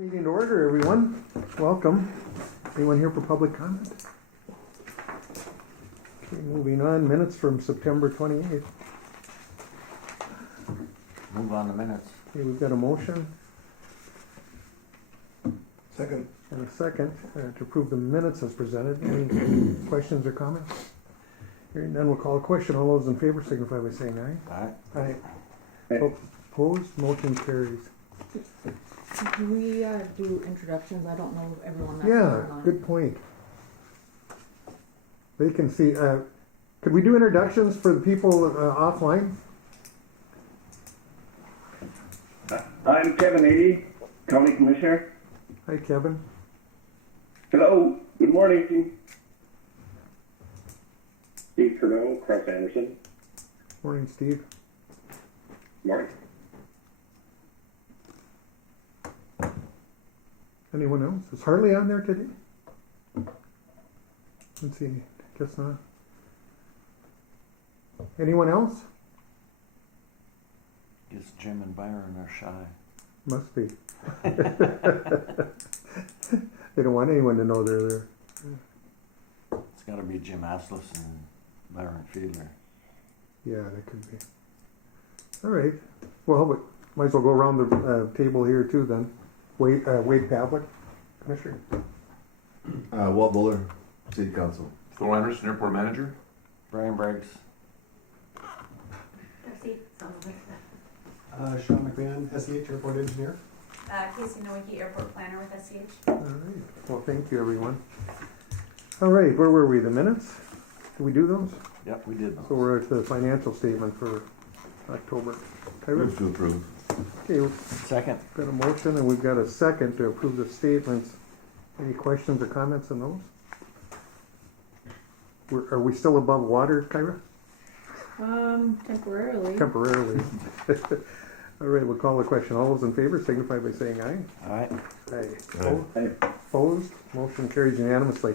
Meeting to order, everyone. Welcome. Anyone here for public comment? Okay, moving on. Minutes from September 28th. Move on the minutes. Okay, we've got a motion Second. and a second to approve the minutes as presented. Any questions or comments? Hearing none, we'll call a question. All those in favor signify by saying aye. Aye. Aye. Opposed? Motion carries. Do we do introductions? I don't know everyone that's Yeah, online. good point. They can see. Could we do introductions for the people offline? I'm Kevin Eady, County Commissioner. Hi, Kevin. Hello, good morning. Steve Trudeau, Cross Anderson. Morning, Steve. Morning. Anyone else? Is Harley on there today? Let's see. Guess not. Anyone else? Guess Jim and Byron are shy. Must be. They don't want anyone to know they're there. It's got to be Jim Aslis and Byron Fiedler. Yeah, that could be. All right. Well, but might as well go around the table here too then. Wade Pavlik, Commissioner. Walt Buller, City Council. Phil Anderson, Airport Manager. Brian Briggs. Sean McMahon, SEH Airport Engineer. Casey Nowicki, Airport Planner with SEH. All right. Well, thank you, everyone. All right. Where were we? The minutes? Did we do those? Yep, we did. So we're at the financial statement for October. Move to approve. Okay, we've Second. got a motion and we've got a second to approve the statements. Any questions or comments on those? Are we still above water, Kyra? Temporarily. Temporarily. All right, we'll call the question. All those in favor signify by saying aye. Aye. Aye. Opposed? Motion carries unanimously.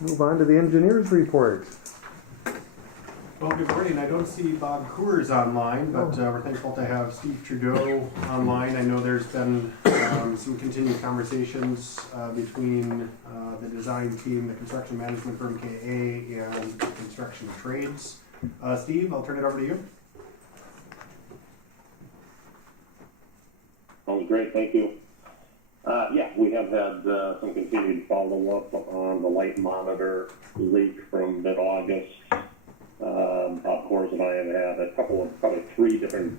Move on to the engineer's report. Well, good morning. I don't see Bob Coors online, but we're thankful to have Steve Trudeau online. I know there's been some continued conversations between the design team, the construction management firm KA, and the construction trades. Steve, I'll turn it over to you. Sounds great, thank you. Yeah, we have had some continued follow-up on the light monitor leak from mid-August. Bob Coors and I have had a couple of, probably 3 different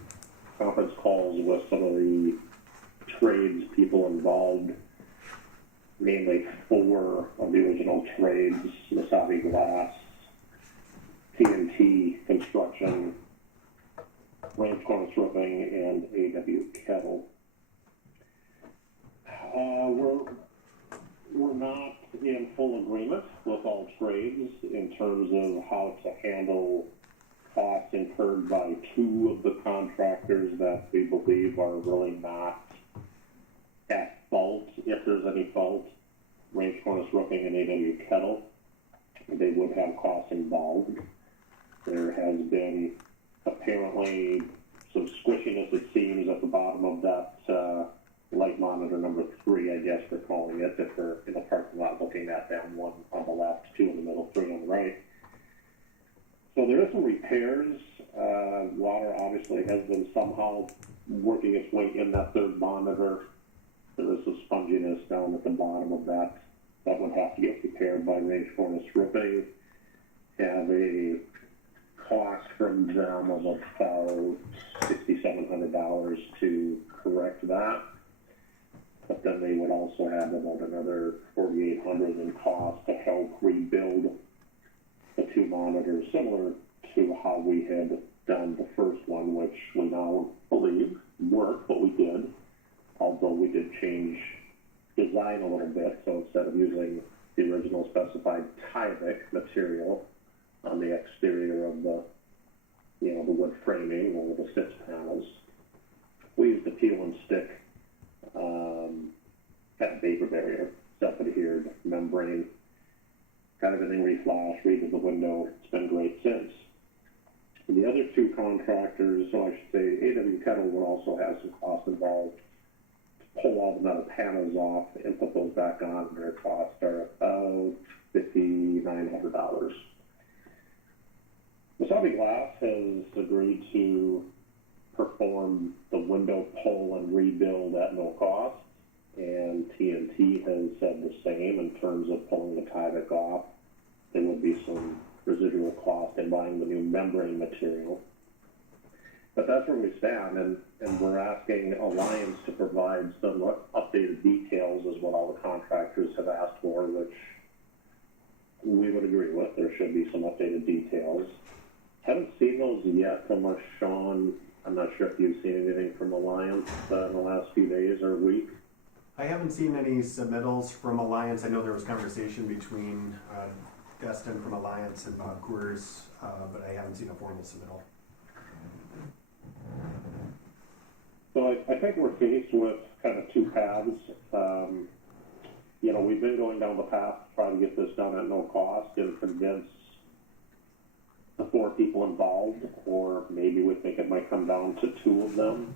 conference calls with some of the trades people involved, mainly 4 of the original trades: Wasabi Glass, TNT Construction, Range Cornice Roofing, and AW Kettle. We're not in full agreement with all trades in terms of how to handle costs incurred by 2 of the contractors that we believe are really not at fault, if there's any fault. Range Cornice Roofing and AW Kettle, they would have costs involved. There has been apparently some squishiness, it seems, at the bottom of that light monitor number 3, I guess we're calling it, if we're in the parking lot looking at them, 1 on the left, 2 in the middle, 3 on the right. So there is some repairs. Water obviously has been somehow working its way in that 3rd monitor. There is some sponginess down at the bottom of that. That would have to get repaired by Range Cornice Roofing. Have a cost from them of about $6,700 to correct that. But then they would also have about another $4,800 in cost to help rebuild the 2 monitors, similar to how we had done the first one, which we now believe worked, but we did. Although we did change design a little bit, so instead of using the original specified Tyvek material on the exterior of the wood framing or the stitch panels, we used the peel and stick kind of vapor barrier, self-adhered membrane. Got everything reflashed, redid the window. It's been great since. The other 2 contractors, so I should say AW Kettle would also have some cost involved to pull all the metal panels off and put those back on. Their costs are about $5,900. Wasabi Glass has agreed to perform the window pull and rebuild at no cost, and TNT has said the same in terms of pulling the Tyvek off. There would be some residual cost in buying the new membrane material. But that's where we stand, and we're asking Alliance to provide some updated details is what all the contractors have asked for, which we would agree with. There should be some updated details. Haven't seen those yet unless Sean, I'm not sure if you've seen anything from Alliance in the last few days or week. I haven't seen any submittals from Alliance. I know there was conversation between Destin from Alliance and Bob Coors, but I haven't seen a formal submittal. So I think we're faced with kind of two paths. You know, we've been going down the path to try to get this done at no cost and convince the 4 people involved, or maybe we think it might come down to 2 of them.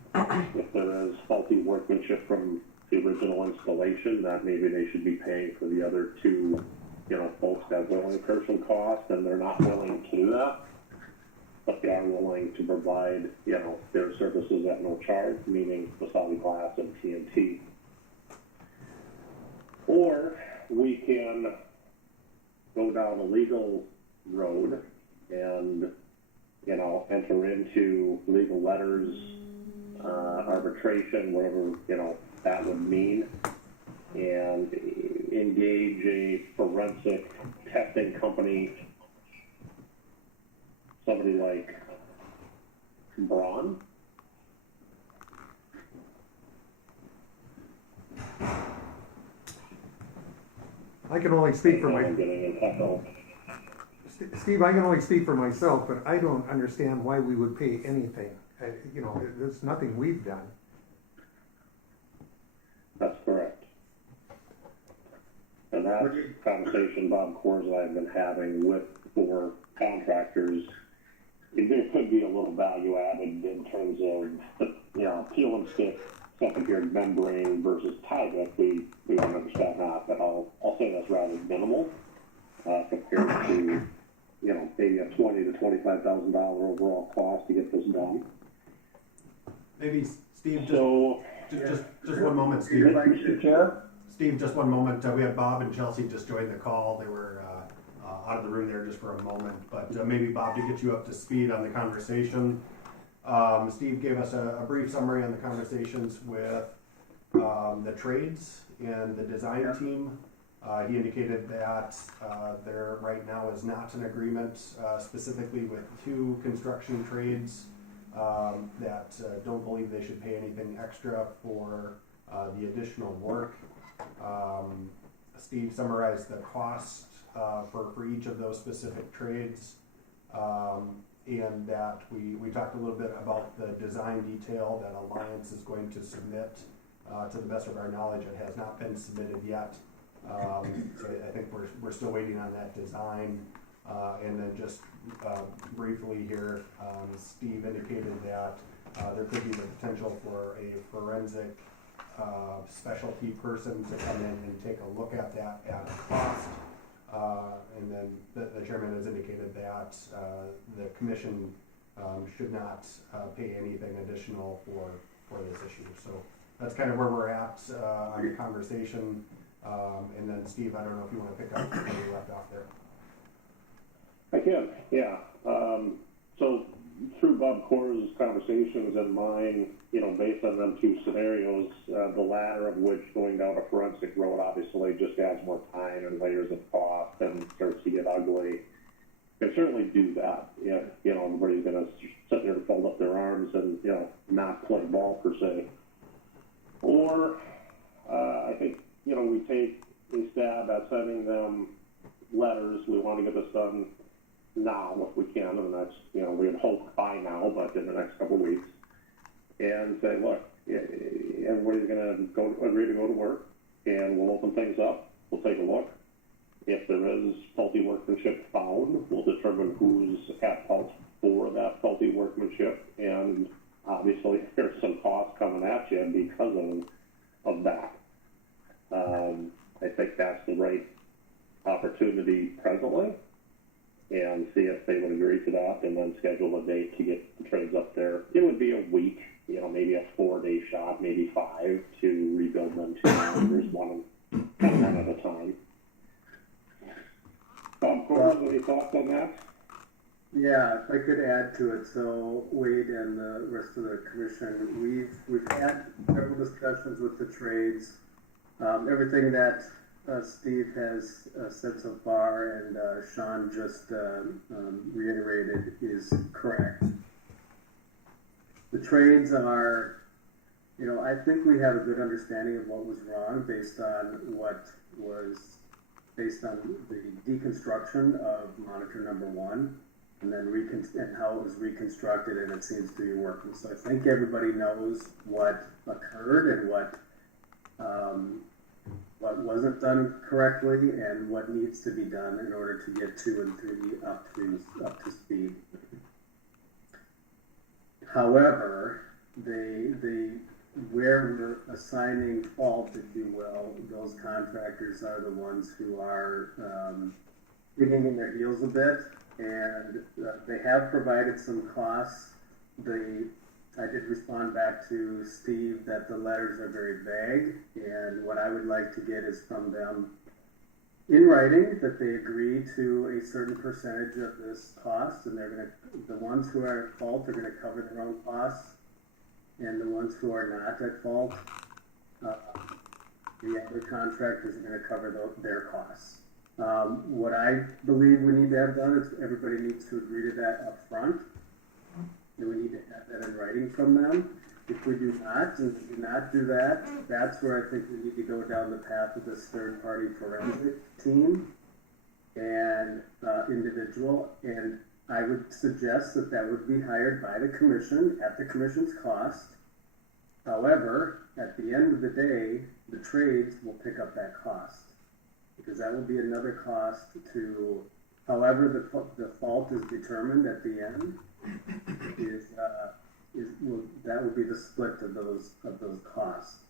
If there is faulty workmanship from the original installation, that maybe they should be paying for the other 2, you know, folks that will incur some cost, and they're not willing to do that. But they are willing to provide, you know, their services at no charge, meaning Wasabi Glass and TNT. Or we can go down a legal road and, you know, enter into legal letters, arbitration, whatever, you know, that would mean, and engage a forensic testing company, somebody like Braun. I can only speak for I'm getting in echo. Steve, I can only speak for myself, but I don't understand why we would pay anything. You know, there's nothing we've done. That's correct. And that's a conversation Bob Coors and I have been having with 4 contractors. There could be a little value added in terms of the, you know, peel and stick secondary membrane versus Tyvek. We don't understand that, but I'll say that's rather minimal compared to, you know, maybe a $20,000 to $25,000 overall cost to get this done. Maybe Steve, So, just one moment, Steve. Steve, just one moment. We have Bob and Chelsea just joined the call. They were out of the room there just for a moment, but maybe Bob, to get you up to speed on the conversation. Steve gave us a brief summary on the conversations with the trades and the design team. He indicated that there right now is not an agreement specifically with 2 construction trades that don't believe they should pay anything extra for the additional work. Steve summarized the cost for each of those specific trades, and that we talked a little bit about the design detail that Alliance is going to submit. To the best of our knowledge, it has not been submitted yet. So I think we're still waiting on that design. And then just briefly here, Steve indicated that there could be the potential for a forensic specialty person to come in and take a look at that at a cost. And then the chairman has indicated that the commission should not pay anything additional for this issue. So that's kind of where we're at on the conversation. And then Steve, I don't know if you want to pick up where we left off there. I can, yeah. So through Bob Coors' conversations and mine, you know, based on them 2 scenarios, the latter of which going down a forensic road obviously just adds more time and layers of cost and starts to get ugly. Can certainly do that. Yeah, you know, everybody's going to sit there and fold up their arms and, you know, not play ball per se. Or I think, you know, we take a stab at sending them letters. We want to get this done now if we can, and that's, you know, we had hoped by now, but in the next couple of weeks, and say, look, everybody's going to agree to go to work, and we'll open things up. We'll take a look. If there is faulty workmanship found, we'll determine who's at fault for that faulty workmanship, and obviously there's some cost coming at you because of of that. I think that's the right opportunity presently, and see if they would agree to that, and then schedule a date to get the trades up there. It would be a week, maybe a 4-day shot, maybe 5, to rebuild them 2 kilometers, one at a time. Corbin, any thoughts on that? Yeah, if I could add to it, so Wade and the rest of the commission, we've had several discussions with the trades. Everything that Steve has said so far and Sean just reiterated is correct. The trades are, I think we have a good understanding of what was wrong based on the deconstruction of monitor number 1, and then and how it was reconstructed, and it seems to be working. So I think everybody knows what occurred and what wasn't done correctly and what needs to be done in order to get 2 and 3 up to speed. However, where we're assigning fault, if you will, those contractors are the ones who are digging in their heels a bit, and they have provided some costs. I did respond back to Steve that the letters are very vague, and what I would like to get is from them in writing that they agree to a certain percentage of this cost, and the ones who are at fault are going to cover their own costs, and the ones who are not at fault, the other contractors are going to cover their costs. What I believe we need to have done is everybody needs to agree to that up front. And we need to have that in writing from them. If we do not, and we do not do that, that's where I think we need to go down the path of this third-party forensic team and individual. And I would suggest that would be hired by the commission at the commission's cost. However, at the end of the day, the trades will pick up that cost, because that will be another cost to, however the fault is determined at the end, that will be the split of those costs.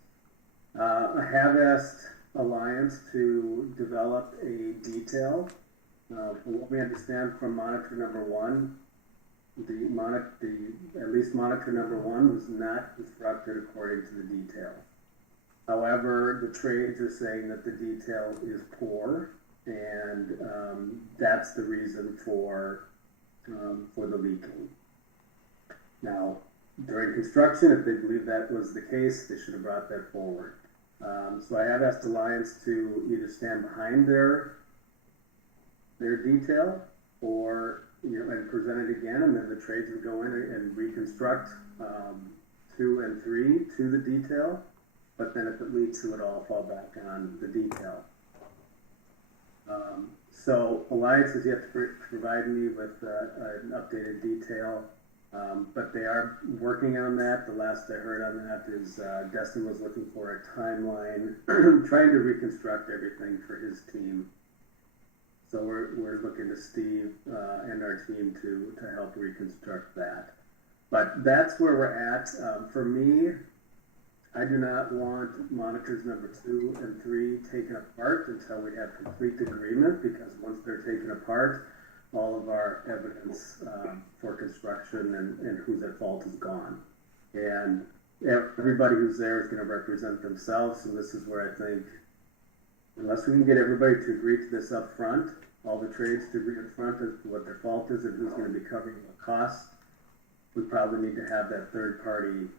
I have asked Alliance to develop a detail. From what we understand from monitor number 1, at least monitor number 1 was not constructed according to the detail. However, the trades are saying that the detail is poor, and that's the reason for the leaking. Now, during construction, if they believe that was the case, they should have brought that forward. So I have asked Alliance to either stand behind their detail, or and present it again, and then the trades would go in and reconstruct 2 and 3 to the detail. But then if it leaks, it would all fall back on the detail. So Alliance has yet to provide me with an updated detail, but they are working on that. The last I heard on that is Destin was looking for a timeline, trying to reconstruct everything for his team. So we're looking to Steve and our team to help reconstruct that. But that's where we're at. For me, I do not want monitors number 2 and 3 taken apart until we have complete agreement, because once they're taken apart, all of our evidence for construction and who's at fault is gone. And everybody who's there is going to represent themselves, and this is where I think, unless we can get everybody to agree to this up front, all the trades to agree up front as to what their fault is and who's going to be covering the costs, we probably need to have that third party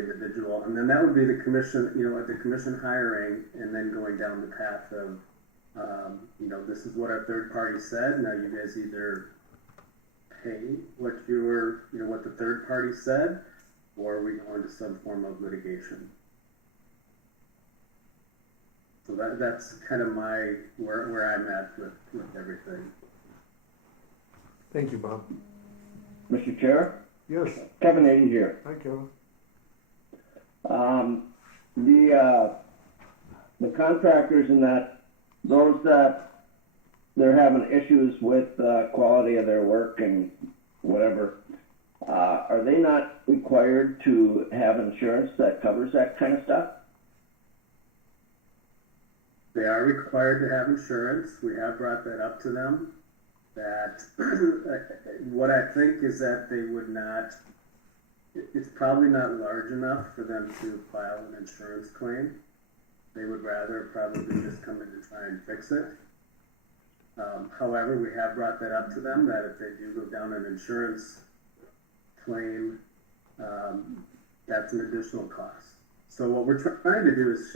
individual, and then that would be the commission, the commission hiring, and then going down the path of, this is what our third party said. Now you guys either pay what the third party said, or we go into some form of litigation. So that's kind of where I'm at with everything. Thank you, Bob. Mr. Chair, Yes. Kevin Aiden here. Hi, Kevin. The contractors and those that they're having issues with quality of their work and whatever, are they not required to have insurance that covers that kind of stuff? They are required to have insurance. We have brought that up to them. That what I think is that they would not. It's probably not large enough for them to file an insurance claim. They would rather probably just come in and try and fix it. However, we have brought that up to them that if they do go down an insurance claim, that's an additional cost. So what we're trying to do is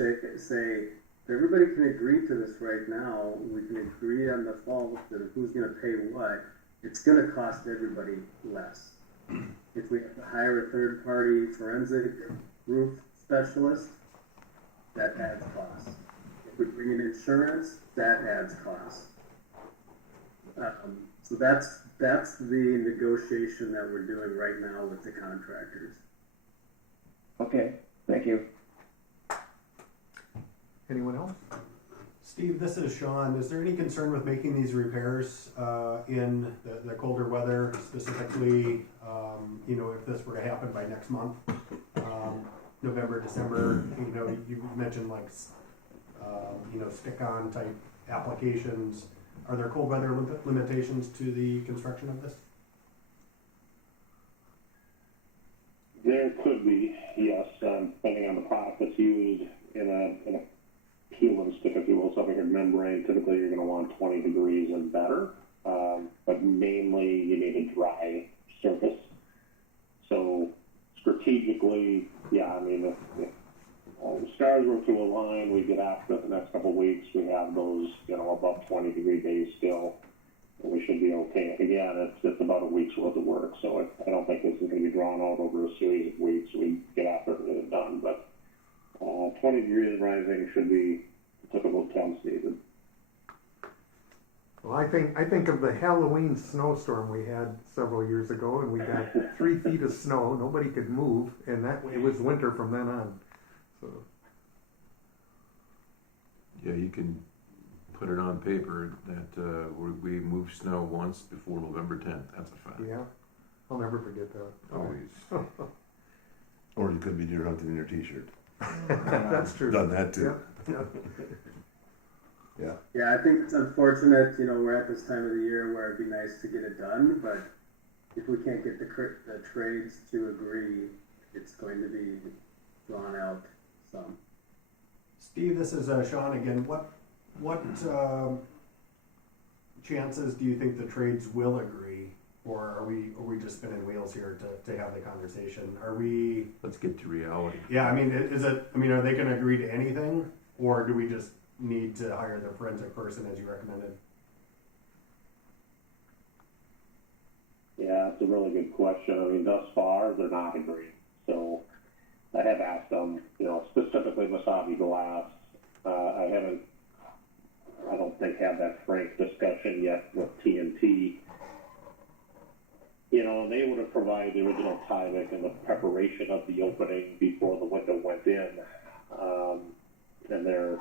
say, if everybody can agree to this right now, we can agree on the fall that who's going to pay what, it's going to cost everybody less. If we have to hire a third-party forensic roof specialist, that adds cost. If we bring in insurance, that adds cost. So that's the negotiation that we're doing right now with the contractors. Okay, thank you. Anyone else? Steve, this is Sean. Is there any concern with making these repairs in the colder weather, specifically, if this were to happen by next month, November, December? You mentioned stick-on type applications. Are there cold weather limitations to the construction of this? There could be, yes, depending on the product that's used in a peel and stick, if you will, something like membrane. Typically, you're going to want 20 degrees and better, but mainly you need a dry surface. So strategically, yeah, I mean, if all the stars were to align, we get after the next couple of weeks, we have those, above 20-degree days still, and we should be okay. Again, it's about a week's worth of work, so I don't think this is going to be drawn out over a series of weeks. We get after it and get it done, but 20 degrees rising should be typical temps needed. Well, I think of the Halloween snowstorm we had several years ago, and we got 3 feet of snow. Nobody could move, and it was winter from then on. So. Yeah, you can put it on paper that we moved snow once before November 10th. That's a fact. Yeah, I'll never forget that. Always. Or you could be deer hunting in your t-shirt. That's true. Done that too. Yeah. Yeah. Yeah, I think it's unfortunate, we're at this time of the year where it'd be nice to get it done, but if we can't get the trades to agree, it's going to be drawn out some. Steve, this is Sean again. What chances do you think the trades will agree, or are we just spinning wheels here to have the conversation? Let's get to reality. Yeah, I mean, are they going to agree to anything, or do we just need to hire the forensic person as you recommended? Yeah, it's a really good question. I mean, thus far, they're not agreeing. So I have asked them, specifically Wasabi Glass. I don't think had that frank discussion yet with TNT. They would have provided the original Tyvek and the preparation of the opening before the window went in. And there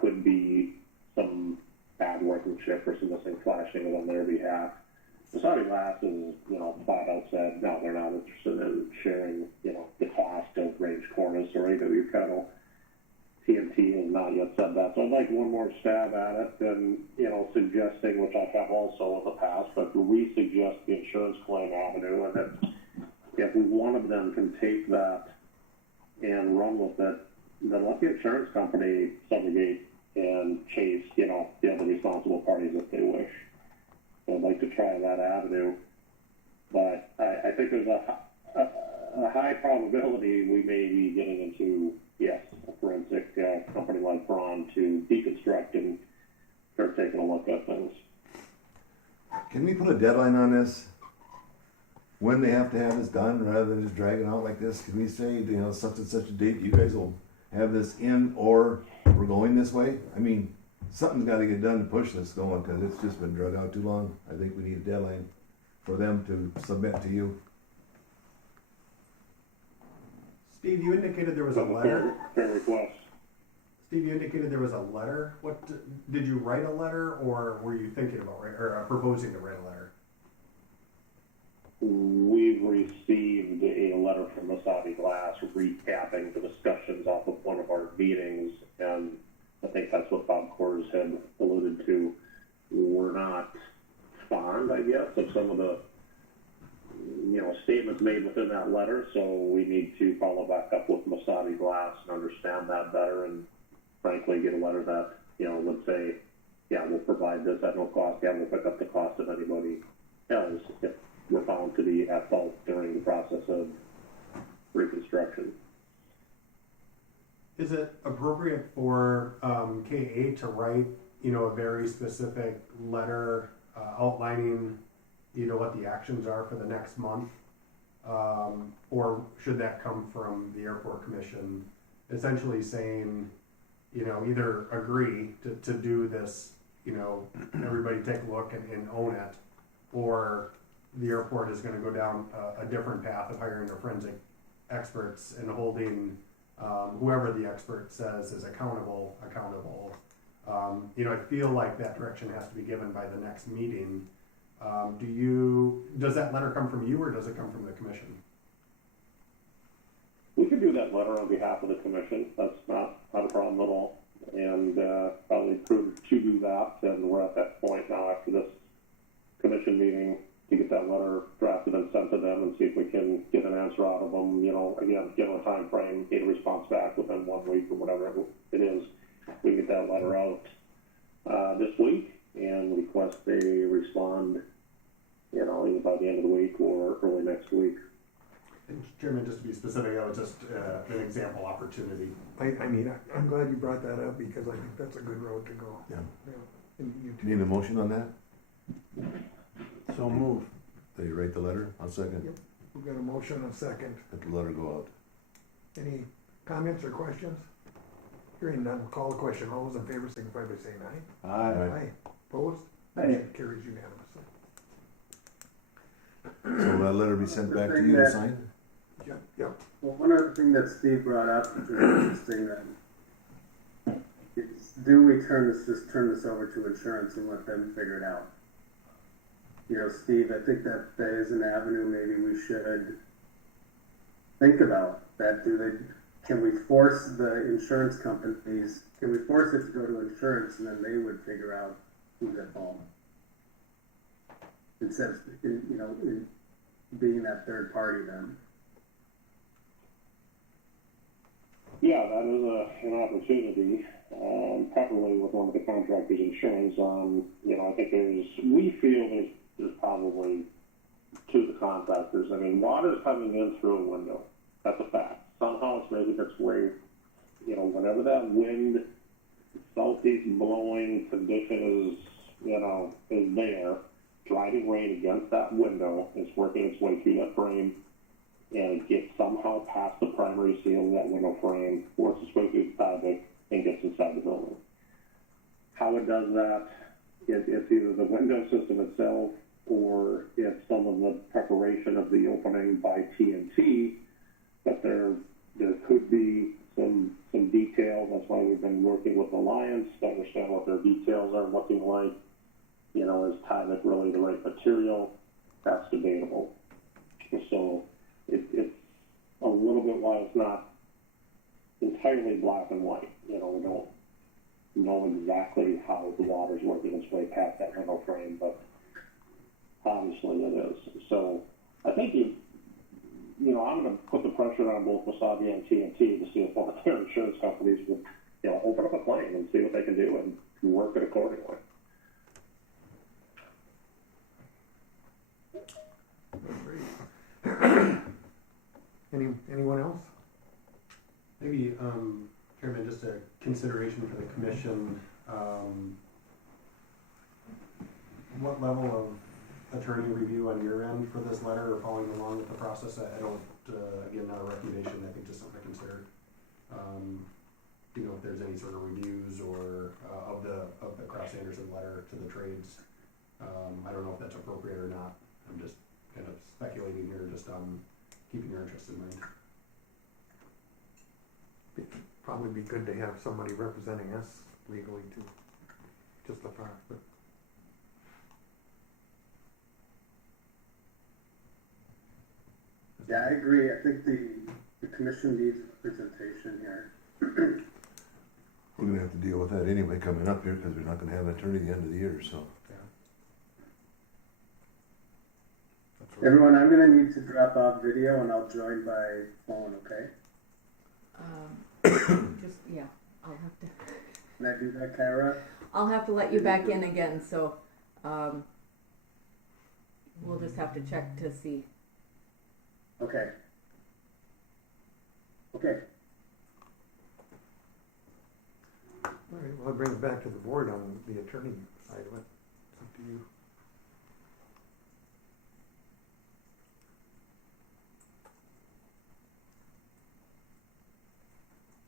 could be some bad workmanship or some missing flashing on their behalf. Wasabi Glass is, flat out said, no, they're not interested in sharing, the cost of range cornice or AW kettle. TNT has not yet said that. So I'd like one more stab at it and, suggesting, which I have also in the past, but re-suggest the insurance claim avenue, and that if one of them can take that and run with it, then let the insurance company subrogate and chase, the other responsible parties if they wish. So I'd like to try that avenue, but I think there's a high probability we may be getting into, yes, a forensic company like Braun to deconstruct and start taking a look at things. Can we put a deadline on this? When they have to have this done, rather than just dragging out like this? Can we say, such and such a date, you guys will have this in, or we're going this way? I mean, something's got to get done to push this going, because it's just been drug out too long. I think we need a deadline for them to submit to you. Steve, you indicated there was a letter. Fair request. Steve, you indicated there was a letter. What did you write a letter, or were you thinking about proposing to write a letter? We we've received a letter from Masadi Glass recapping the discussions off of one of our meetings, and I think that's what Bob Kors had alluded to. We're not fond, I guess, of some of the statements made within that letter, so we need to follow back up with Masadi Glass and understand that better, and frankly get a letter that would say, yeah, we'll provide this at no cost, yeah, we'll pick up the cost of anybody else if we're found to be at fault during the process of reconstruction. Is it appropriate for KA to write, a very specific letter outlining, what the actions are for the next month? Or should that come from the airport commission, essentially saying, either agree to do this, everybody take a look and own it, or the airport is going to go down a different path of hiring a forensic experts and holding whoever the expert says is accountable. I feel like that direction has to be given by the next meeting. Does that letter come from you, or does it come from the commission? We can do that letter on behalf of the commission. That's not a problem at all. And probably prudent to do that. And we're at that point now after this commission meeting to get that letter drafted and sent to them and see if we can get an answer out of them. Again, give them a time frame, get a response back within 1 week or whatever it is. We can get that letter out this week and request they respond, either by the end of the week or early next week. And Chairman, just to be specific, that was just an example opportunity. I'm glad you brought that up because I think that's a good road to go. Yeah. And you Need a motion on that? So move. Did you write the letter? I'll second. Yep. We've got a motion and a second. Let the letter go out. Any comments or questions? Hearing none, we'll call the question. All those in favor signify by saying aye. Aye. Opposed? Aye. Motion carries unanimously. So will that letter be sent back to you to sign? Yep. Well, one other thing that Steve brought up is interesting that do we just turn this over to insurance and let them figure it out? Steve, I think that is an avenue maybe we should think about. Can we force the insurance companies, can we force it to go to insurance and then they would figure out who's at fault? Instead of, being that third party then. Yeah, that is an opportunity, probably with one of the contractors' insurance on, I think we feel there's probably to the contractors. Water's coming in through a window. That's a fact. Somehow it's making its way, whenever that wind, southeast blowing condition is there, driving rain against that window is working its way through that frame, and it gets somehow past the primary seal of that window frame, works its way through the fabric, and gets inside the building. How it does that, it's either the window system itself, or it's some of the preparation of the opening by TNT, but there could be some details. That's why we've been working with Alliance to understand what their details are looking like. Is Tyvek really the right material? That's debatable. So it's a little bit why it's not entirely black and white. We don't know exactly how the water's working its way past that window frame, but obviously it is. So I think I'm going to put the pressure on both Wasabi and TNT to see if one of their insurance companies would, open up a claim and see what they can do and work it accordingly. Anyone else? Maybe, Chairman, just a consideration for the commission. What level of attorney review on your end for this letter or following along with the process? I don't, again, not a recommendation, I think just something to consider. If there's any sort of reviews or of the Cross-Anderson letter to the trades. I don't know if that's appropriate or not. I'm just kind of speculating here, just on keeping your interest in mind. It'd probably be good to have somebody representing us legally too. Just a thought, but. Yeah, I agree. I think the commission needs representation here. We're gonna have to deal with that anyway coming up here, because we're not gonna have an attorney at the end of the year, so. Yeah. That's right. Everyone, I'm gonna need to drop off video and I'll join by phone, okay? Just, yeah, I'll have to, Can I do that, Kyra? I'll have to let you back in again, so, we'll just have to check to see. Okay. Okay. All right, well, I'll bring it back to the board on the attorney side of it. It's up to you.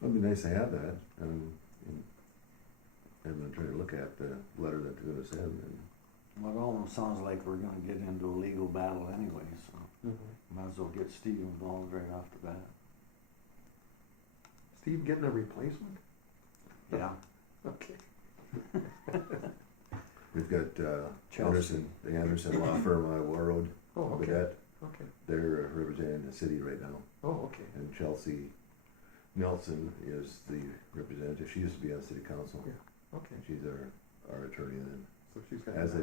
It'd be nice to have that, and then try to look at the letter that they're gonna send, and Well, it almost sounds like we're gonna get into a legal battle anyway, so might as well get Steve involved right off the bat. Steve getting a replacement? Yeah. Okay. we've got, Chelsea. the Anderson Law Firm on War Road, Oh, okay. Vedette. Okay. They're representing the city right now, Oh, okay. and Chelsea Nelson is the representative. She used to be on city council. Yeah. Okay. And she's our attorney then. So she's got As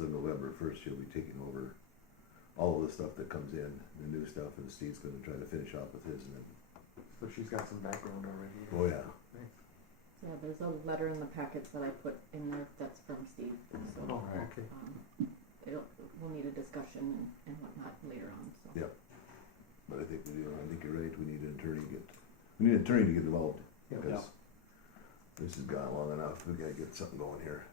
of November 1st, she'll be taking over all of the stuff that comes in, the new stuff, and Steve's gonna try to finish off with his, and then, So she's got some background already. oh yeah. Nice. Yeah, there's a letter in the packets that I put in there that's from Steve, so, Oh, Right. okay. we'll need a discussion and whatnot later on, so. Yeah. But I think I think you're right, we need an attorney to get involved, Yeah. because this has gone long enough, we gotta get something going here.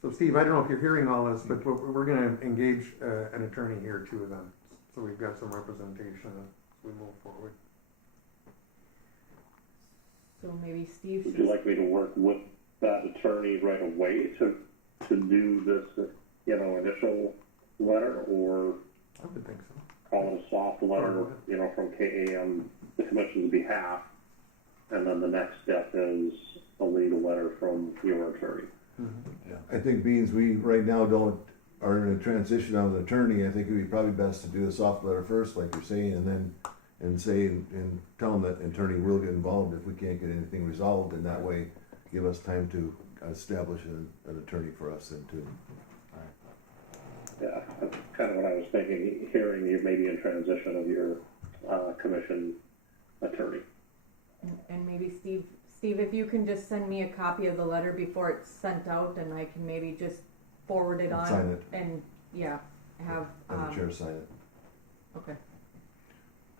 So Steve, I don't know if you're hearing all this, but we're gonna engage an attorney here too then. So we've got some representation as we move forward. So maybe Steve Would should. you like me to work with that attorney right away to do this, initial letter, or I would think so. call it a soft letter, from KAM, the commission's behalf, and then the next step is a legal letter from your attorney? Yeah. I think beans, we right now are in a transition of an attorney, I think it'd be probably best to do the soft letter first, like you're saying, and then, and tell them that attorney will get involved if we can't get anything resolved, and that way give us time to establish an attorney for us and to. Yeah, that's kind of what I was thinking, hearing you maybe in transition of your commission attorney. And maybe Steve, if you can just send me a copy of the letter before it's sent out, and I can maybe just forward it on. Sign it. And, yeah, have, Have the chair sign it. okay.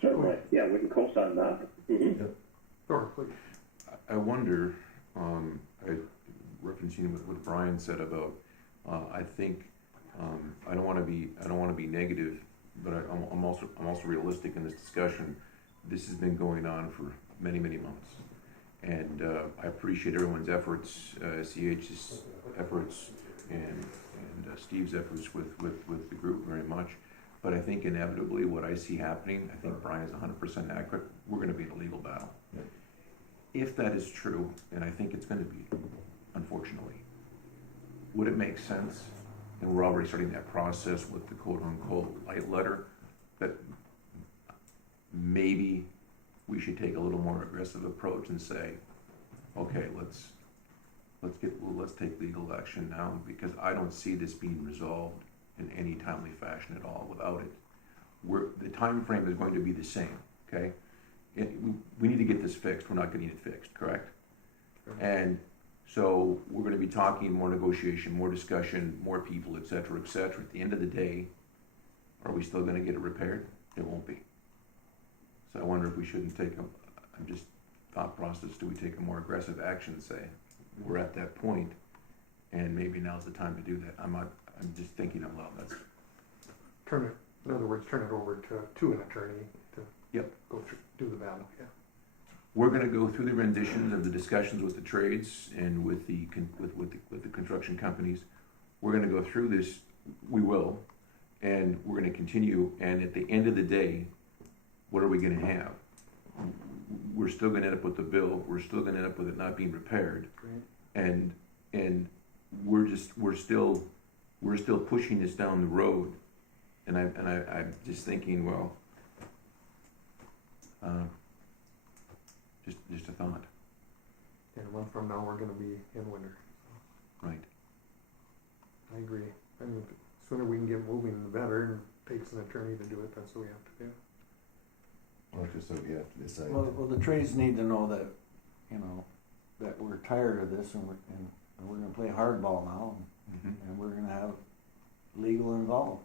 Certainly, yeah, we can co-sign that. Mm-hmm. Sure, please. I wonder, referencing what Brian said about, I think, I don't want to be negative, but I'm also realistic in this discussion. This has been going on for many months, and I appreciate everyone's efforts, CH's efforts, and Steve's efforts with the group very much. But I think inevitably what I see happening, I think Brian is 100% accurate. We're going to be in a legal battle. Yeah. If that is true, and I think it's going to be, unfortunately, would it make sense? And we're already starting that process with the quote-unquote light letter, that maybe we should take a little more aggressive approach and say, okay, let's take legal action now, because I don't see this being resolved in any timely fashion at all without it. The time frame is going to be the same, okay? We need to get this fixed. We're not getting it fixed, correct? And so we're going to be talking more negotiation, more discussion, more people, et cetera, et cetera. At the end of the day, are we still going to get it repaired? It won't be. So I wonder if we shouldn't I'm just thought process, do we take a more aggressive action and say, we're at that point, and maybe now's the time to do that? I'm just thinking out loud. That's In other words, turn it over to an attorney to Yep. go through, do the battle, yeah. We're going to go through the renditions of the discussions with the trades and with the construction companies. We're going to go through this. We will, and we're going to continue. And at the end of the day, what are we going to have? We're still going to end up with the bill. We're still going to end up with it not being repaired. Great. And we're still pushing this down the road. I'm just thinking, well, just a thought, And a month from now, we're gonna be in winter. right? I agree. I mean, the sooner we can get moving, the better, and it takes an attorney to do it, that's what we have to do. Well, just so you have to decide. Well, the trades need to know that, you know, that we're tired of this and we're gonna play hardball now and we're gonna have legal involved,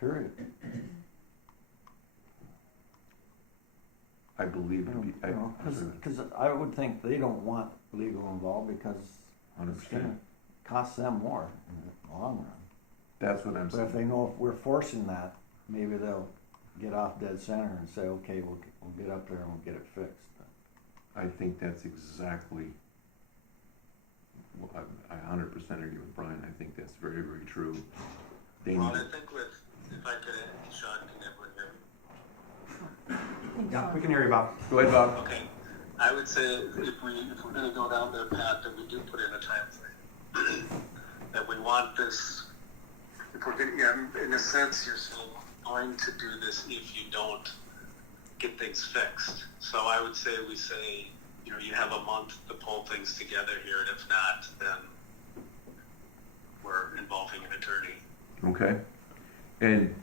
period. I believe it'd be, Because I would think they don't want legal involved because it's gonna cost them more in the long run. that's what I'm But if saying. they know if we're forcing that, maybe they'll get off dead center and say, okay, we'll get up there and we'll get it fixed. I think that's exactly, well, I 100% agree with Brian, I think that's very, very true. They Well, need, I think if I could, Sean, can everyone hear me? Yeah, we can hear you, Bob. go ahead, Bob. Okay, I would say if we're gonna go down the path that we do put in a time frame, that we want this, if we're gonna, yeah, in a sense, you're saying going to do this if you don't get things fixed. So I would say you know, you have a month to pull things together here, and if not, then we're involving an attorney. Okay. And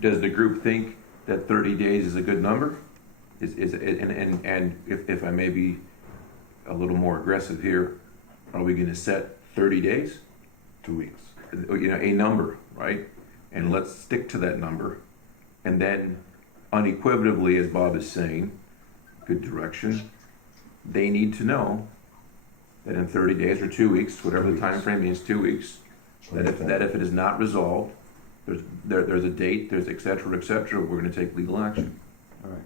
does the group think that 30 days is a good number? And if I may be a little more aggressive here, are we gonna set 30 days? 2 weeks. You know, a number, right? And let's stick to that number. And then unequivocally, as Bob is saying, good direction, they need to know that in 30 days or 2 weeks, whatever the time frame is, 2 weeks, that if it is not resolved, there's a date, there's et cetera, we're gonna take legal action. All right.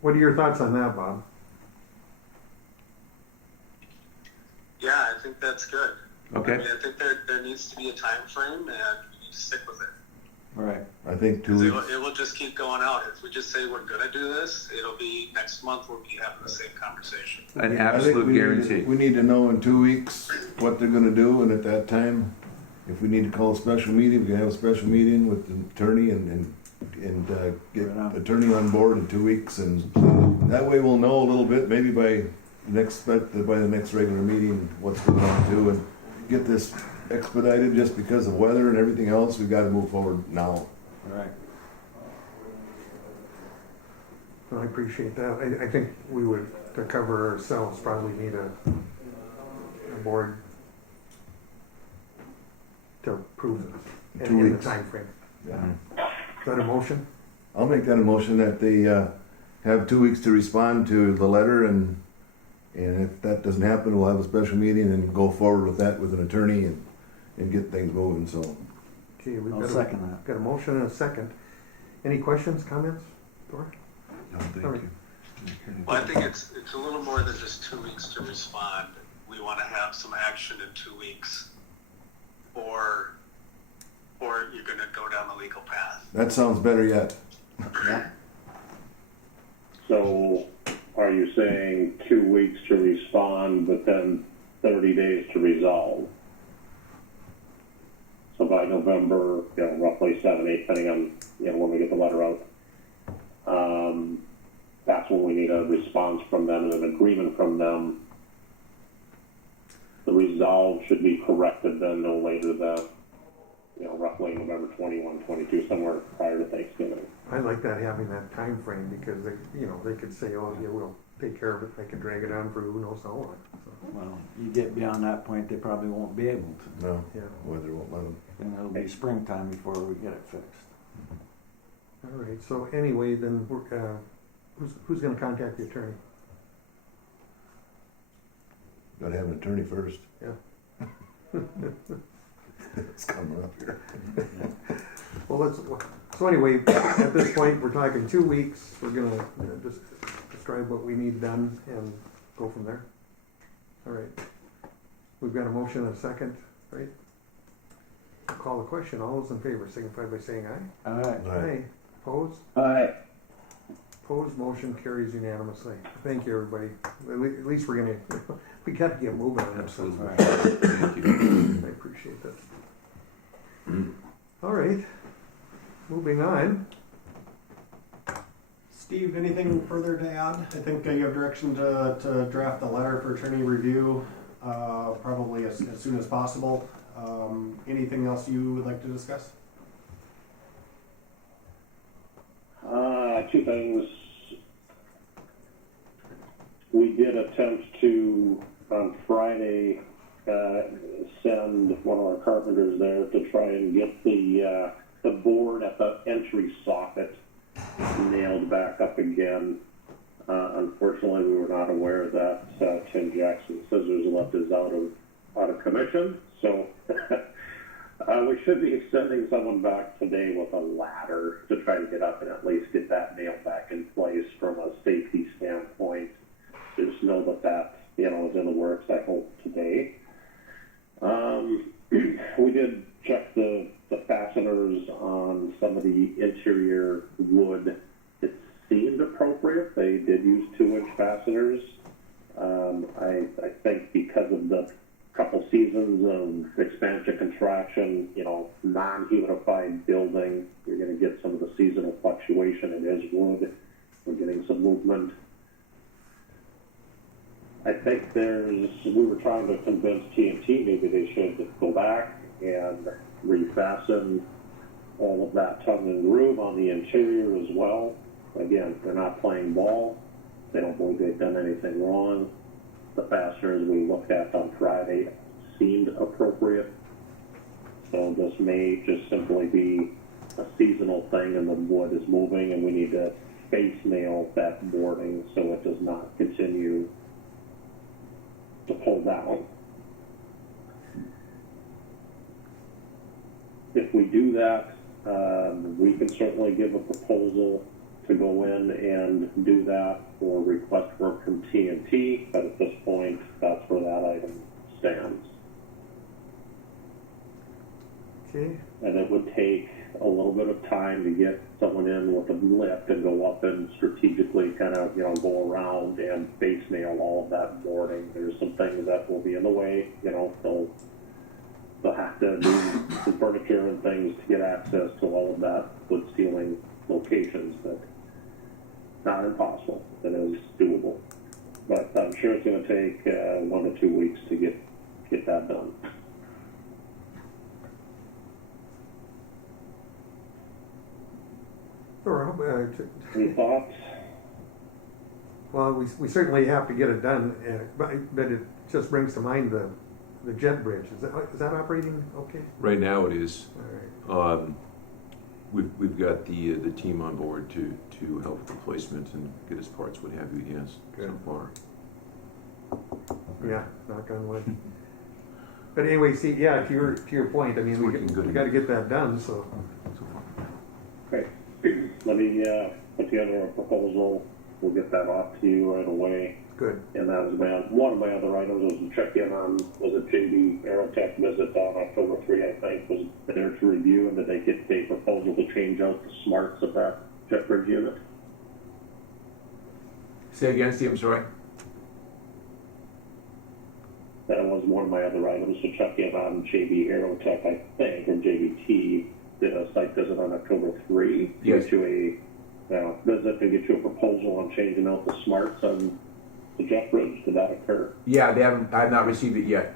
What are your thoughts on that, Bob? Yeah, I think that's good. Okay. I mean, I think there needs to be a time frame, and we need to stick with it. Right. I think 2 weeks. It will just keep going out. If we just say we're gonna do this, it'll be next month we'll be having the same conversation. An I think absolute we guarantee. We need to know in 2 weeks what they're gonna do, and at that time, if we need to call a special meeting, we can have a special meeting with the attorney and get Right on. attorney on board in 2 weeks, and that way we'll know a little bit, maybe by the next regular meeting, what's going on too, and get this expedited just because of weather and everything else. We've gotta move forward now. All right. Well, I appreciate that. I think we would, to cover ourselves, probably need a board to approve it 2 in the weeks. time frame. Yeah. Is that a motion? I'll make that a motion that they have 2 weeks to respond to the letter, and if that doesn't happen, we'll have a special meeting and go forward with that with an attorney and get things moving. So Okay, we've I'll got second that. got a motion and a second. Any questions, comments? Dora? No, thank All right. you. Well, I think it's a little more than just 2 weeks to respond. We want to have some action in 2 weeks, or you're going to go down the legal path. that sounds better yet. Yeah. So are you saying 2 weeks to respond, but then 30 days to resolve? So by November, roughly 7, 8, depending on, when we get the letter out. That's when we need a response from them and an agreement from them. The resolve should be corrected then no later than, roughly November 21, 22, somewhere prior to Thanksgiving. I like that, having that time frame, because they could say, oh, yeah, we'll take care of it. They could drag it on for who knows how long. So, Well, you get beyond that point, they probably won't be able to. No, yeah. weather won't let them. Then it'll be springtime before we get it fixed. All right. So anyway, then we're, who's going to contact the attorney? Gotta have an attorney first. Yeah. It's coming up here. Well, so anyway, at this point, we're talking 2 weeks. We're going to just describe what we need done and go from there. All right. We've got a motion and a second, right? I'll call the question. All those in favor signify by saying aye. All right. Right. Aye. Opposed? Aye. Opposed, motion carries unanimously. Thank you, everybody. At least we're we got to get moving on this. Absolutely. All right. Thank you. I appreciate that. All right, moving on. Steve, anything further to add? I think you have direction to draft the letter for attorney review, probably as soon as possible. Anything else you would like to discuss? Two things. We did attempt to, on Friday, send one of our carpenters there to try and get the board at the entry socket nailed back up again. Unfortunately, we were not aware that Tim Jackson Scissors left us out of commission, so we should be sending someone back today with a ladder to try to get up and at least get that nailed back in place from a safety standpoint. Just know that is in the works, I hope, today. We did check the fasteners on some of the interior wood. It seemed appropriate. They did use 2-inch fasteners. I think because of the couple seasons of expansion, contraction, non-humidified building, you're going to get some of the seasonal fluctuation. It is wood. We're getting some movement. I think we were trying to convince TNT maybe they should go back and refasten all of that tongue and groove on the interior as well. Again, they're not playing ball. They don't believe they've done anything wrong. The fasteners we looked at on Friday seemed appropriate. So this may just simply be a seasonal thing and the wood is moving and we need to face nail that boarding so it does not continue to pull down. If we do that, we can certainly give a proposal to go in and do that or request work from TNT, but at this point, that's where that item stands. Okay. And it would take a little bit of time to get someone in with a lift and go up and strategically kind of, go around and face nail all of that boarding. There's some things that will be in the way, they'll have to do some furniture and things to get access to all of that wood ceiling locations, but not impossible. It is doable. But I'm sure it's going to take 1 to 2 weeks to get that done. Any thoughts? Well, we certainly have to get it done, but it just brings to mind the jet bridge. Is that operating okay? Right now it is. All right. We've got the team on board to help with the placement and get us parts, what have you. Yes, Good. so far. Yeah, knock on wood. But anyway, see, yeah, to your point, I mean, It's we working good. got to get that done. So So far. Okay. Let me put together a proposal. We'll get that off to you right away. good. And that was one of my other items was to check in on, was it JD Aerotech visit on October 3, I think, was there to review, and did they get a proposal to change out the smarts of that jet bridge unit? Say again, Steve, I'm sorry. That was one of my other items to check in on JD Aerotech, I think, or JDT, did a site visit on October 3. Yes. Get you a visit to get you a proposal on changing out the smarts on the jet bridge. Did that occur? Yeah, I have not received it yet.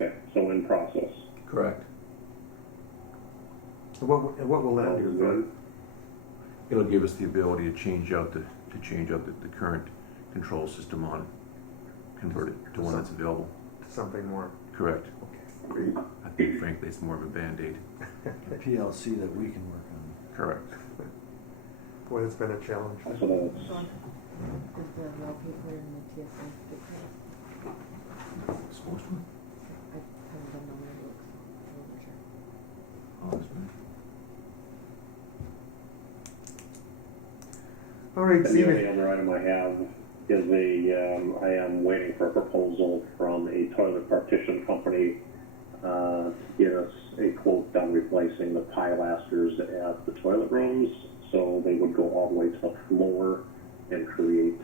Okay, so in process. Correct. So what will that do? Good. It'll give us the ability to change out the current control system on, convert it to one that's available. Something more. Correct. Okay, great. I think frankly it's more of a Band-Aid. The PLC that we can work on. Correct. Boy, it's been a challenge. That's what I was. Is the wallpaper in the TSA good? Supposed to? I haven't done the way it looks, so I wasn't sure. Oh, that's right. All right, And the Stephen. only other item I have is I am waiting for a proposal from a toilet partition company to get us a quote on replacing the pilasters at the toilet rooms, so they would go all the way to the floor and create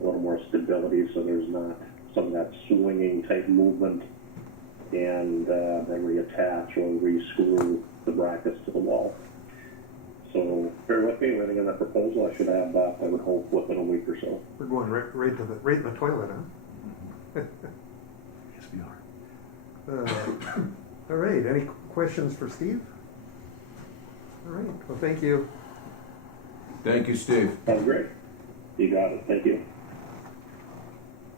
a little more stability so there's not some of that swinging type movement and then reattach or re-screw the brackets to the wall. So bear with me, everything in that proposal, I should have that, I would hope, within a week or so. We're going right in the toilet, huh? Yes, we are. All right, any questions for Steve? All right, well, thank you. Thank you, Steve. Sounds great. You got it, thank you.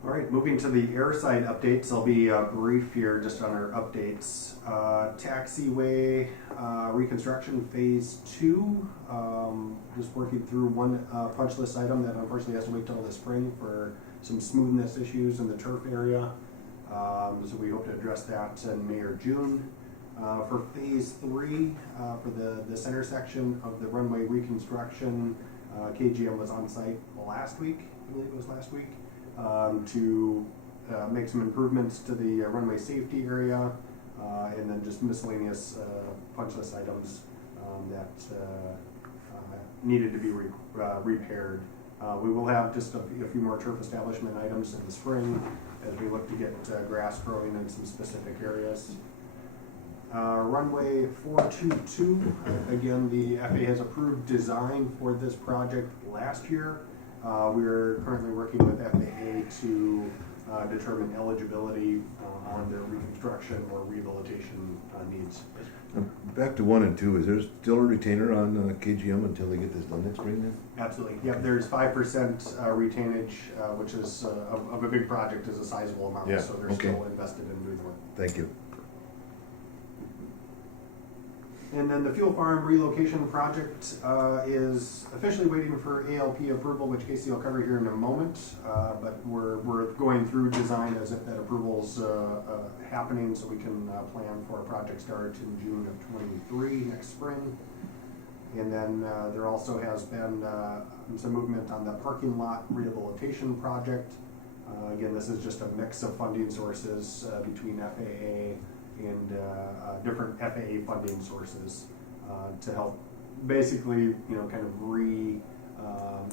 All right, moving to the airside updates. I'll be brief here just on our updates. Taxiway reconstruction phase 2. Just working through one punch list item that unfortunately has to wait till the spring for some smoothness issues in the turf area. So we hope to address that in May or June. For phase 3, for the center section of the runway reconstruction, KGM was on site last week, I believe it was last week, to make some improvements to the runway safety area, and then just miscellaneous punch list items that needed to be repaired. We will have just a few more turf establishment items in the spring as we look to get grass growing in some specific areas. Runway 422, again, the FAA has approved design for this project last year. We're currently working with FAA to determine eligibility on their reconstruction or rehabilitation needs. Back to 1 and 2, is there still a retainer on KGM until they get this done next spring then? Absolutely. Yep, there's 5% retainage, which is of a big project is a sizable amount, Yeah, so they're okay. still invested in doing the work. Thank you. And then the fuel farm relocation project is officially waiting for ALP approval, which Casey will cover here in a moment. But we're going through design as if that approval's happening, so we can plan for a project start in June of 23 next spring. And then there also has been some movement on the parking lot rehabilitation project. Again, this is just a mix of funding sources between FAA and different FAA funding sources to help basically, kind of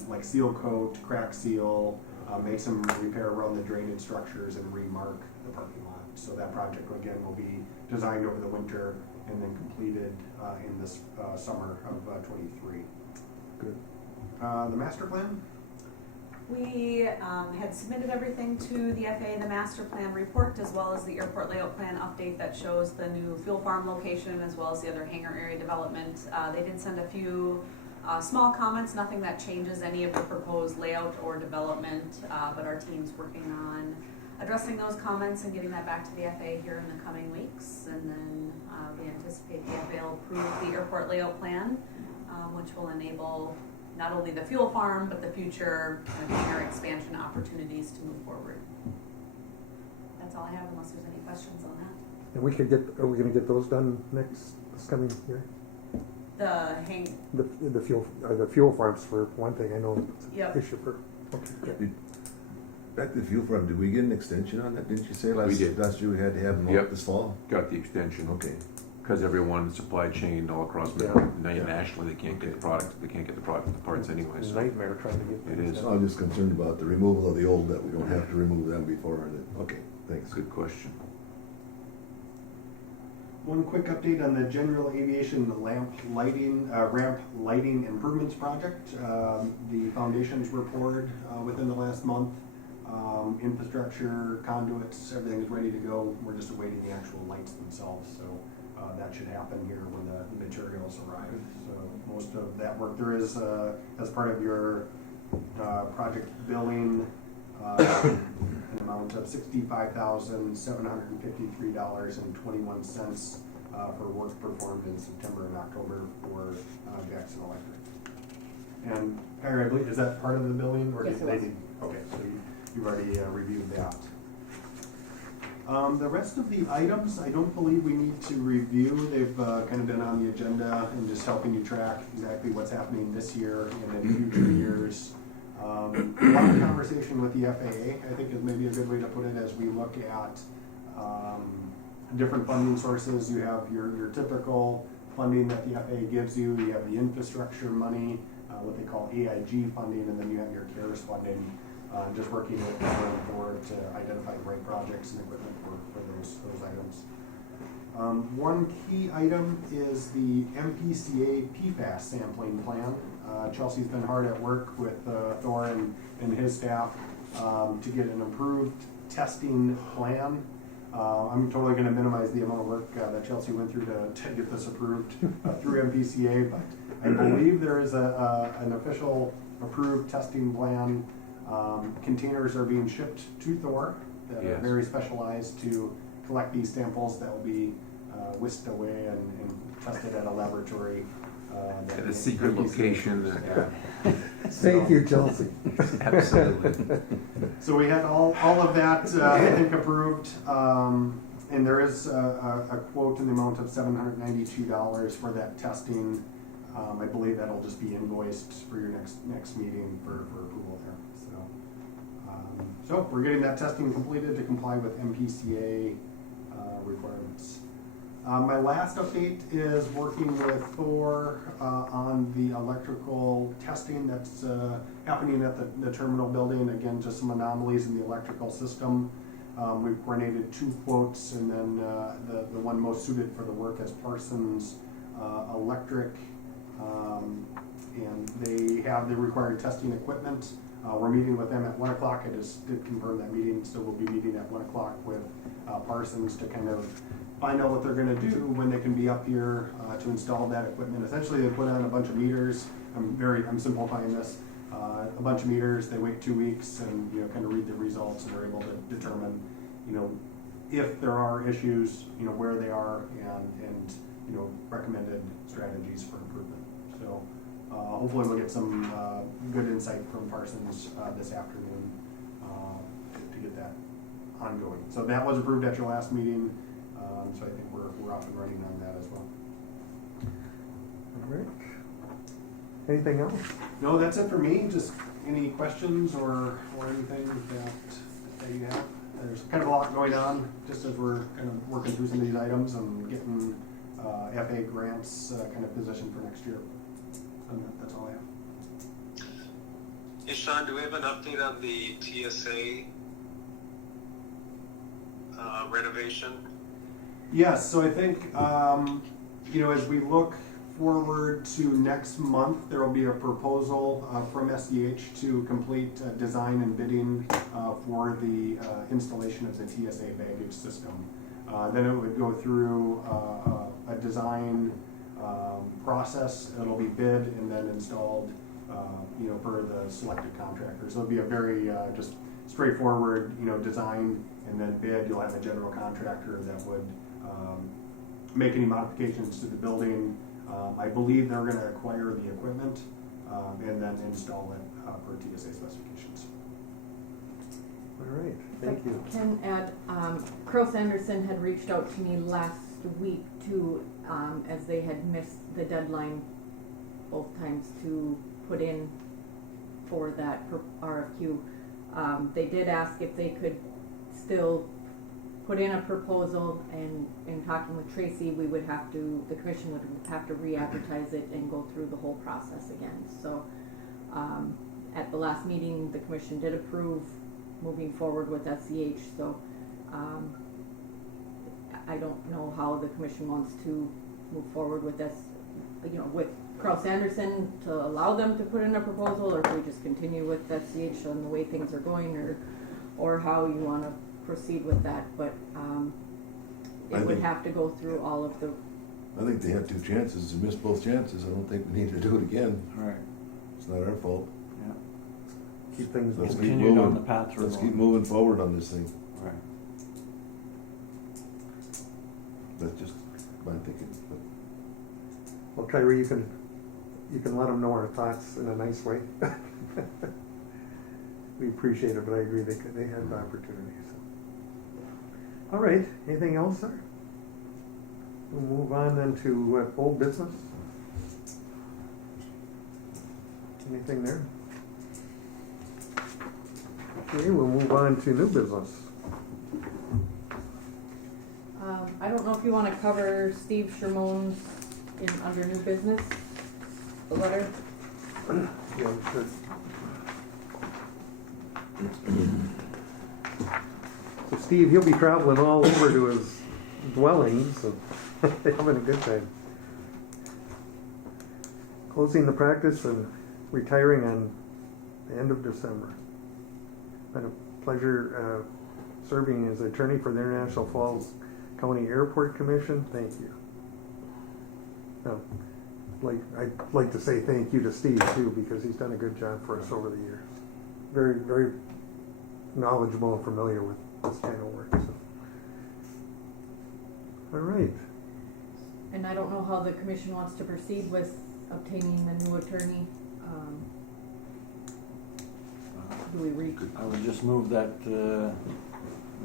like seal coat, crack seal, make some repair around the drainage structures and remark the parking lot. So that project again will be designed over the winter and then completed in this summer of 23. Good. The master plan? We had submitted everything to the FAA, the master plan report, as well as the airport layout plan update that shows the new fuel farm location, as well as the other hangar area development. They did send a few small comments, nothing that changes any of the proposed layout or development, but our team's working on addressing those comments and getting that back to the FAA here in the coming weeks. And then we anticipate the FAA will approve the airport layout plan, which will enable not only the fuel farm, but the future kind of hangar expansion opportunities to move forward. That's all I have, unless there's any questions on that. And are we gonna get those done this coming year? The fuel farms for one thing, I know it's an Yep. issue for, okay, good. Back to the fuel farm, did we get an extension on that? Didn't you say We did. last year we had to have them Yep. out this fall? Got the extension. Okay. Because everyone, supply chain all across Yeah. nationally, they can't get the product, they can't get the parts anyway. It's a So nightmare trying to get. It things is. done. I'm just concerned about the removal of the old, that we don't have to remove them before. Okay, thanks. good question. One quick update on the general aviation ramp lighting improvements project. The foundations were poured within the last month. Infrastructure, conduits, everything is ready to go. We're just awaiting the actual lights themselves. So that should happen here when the materials arrive. So most of that work there is, as part of your project billing, an amount of $65,753.21 for work performed in September and October for Jackson Electric. And Perry, I believe, is that part of the billing? Or Yes, did it they was. Okay, so you've already reviewed that. The rest of the items, I don't believe we need to review. They've kind of been on the agenda and just helping you track exactly what's happening this year and in future years. A lot of conversation with the FAA, I think, is maybe a good way to put it as we look at different funding sources. You have your typical funding that the FAA gives you. You have the infrastructure money, what they call AIG funding, and then you have your CARES funding. just working with the board to identify the right projects and equipment for those items. One key item is the MPCA PFAS sampling plan. Chelsea's been hard at work with Thor and his staff to get an improved testing plan. I'm totally going to minimize the amount of work that Chelsea went through to get this approved through MPCA, but I believe there is an official approved testing plan. Containers are being shipped to Thor that are very specialized to collect these samples that will be whisked away and tested at a laboratory. At a secret location. Thank you, Chelsea. Absolutely. So we had all of that, I think, approved, and there is a quote in the amount of $792 for that testing. I believe that'll just be invoiced for your next meeting for approval there. So we're getting that testing completed to comply with MPCA requirements. My last update is working with Thor on the electrical testing that's happening at the terminal building. Again, just some anomalies in the electrical system. We've coordinated 2 quotes, and then the one most suited for the work is Parsons Electric, and they have the required testing equipment. We're meeting with them at 1 o'clock. I just did confirm that meeting, so we'll be meeting at 1 o'clock with Parsons to kind of find out what they're going to do when they can be up here to install that equipment. Essentially, they put on a bunch of meters. I'm simplifying this. A bunch of meters. They wait 2 weeks and kind of read the results, and they're able to determine if there are issues, where they are, and recommended strategies for improvement. So hopefully we'll get some good insight from Parsons this afternoon to get that ongoing. So that was approved at your last meeting. So I think we're off and running on that as well. All right. Anything else? No, that's it for me. Just any questions or anything that you have? There's kind of a lot going on just as we're kind of working through some of these items and getting FA grants kind of positioned for next year. So that's all I have. Hey Sean, do we have an update on the TSA renovation? Yes, so I think, as we look forward to next month, there will be a proposal from SDH to complete design and bidding for the installation of the TSA baggage system. Then it would go through a design process. It'll be bid and then installed, for the selected contractor. So it'll be a very just straightforward, design and then bid. You'll have a general contractor that would make any modifications to the building. I believe they're going to acquire the equipment and then install it per TSA specifications. All right, thank you. Can add, Crow Sanderson had reached out to me last week too, as they had missed the deadline both times to put in for that RFQ. They did ask if they could still put in a proposal, and in talking with Tracy, the commission would have to re-advertise it and go through the whole process again. So at the last meeting, the commission did approve moving forward with SCH. So I don't know how the commission wants to move forward with this, with Crow Sanderson to allow them to put in a proposal, or if we just continue with SCH on the way things are going, or how you want to proceed with that, but it would have to go through all of the. I think they had 2 chances and missed both chances. I don't think we need to do it again. All right. It's not our fault. Yeah. Keep things Let's moving. keep Continue moving. on the path we're Let's going. keep moving forward on this thing. Right. That's just my thinking. But Well, Kyrie, you can let them know our thoughts in a nice way. We appreciate it, but I agree they had the opportunity. So. All right, anything else, sir? We'll move on then to old business. Anything there? Okay, we'll move on to new business. I don't know if you want to cover Steve Shermone's under new business, the letter. Yeah, we should. So Steve, he'll be traveling all over to his dwellings and having a good time. Closing the practice and retiring on the end of December. Been a pleasure serving as attorney for the International Falls County Airport Commission. Thank you. I'd like to say thank you to Steve too, because he's done a good job for us over the years. Very, very knowledgeable and familiar with this kind of work. So. All right. And I don't know how the commission wants to proceed with obtaining the new attorney. Do we reach? I would just move that the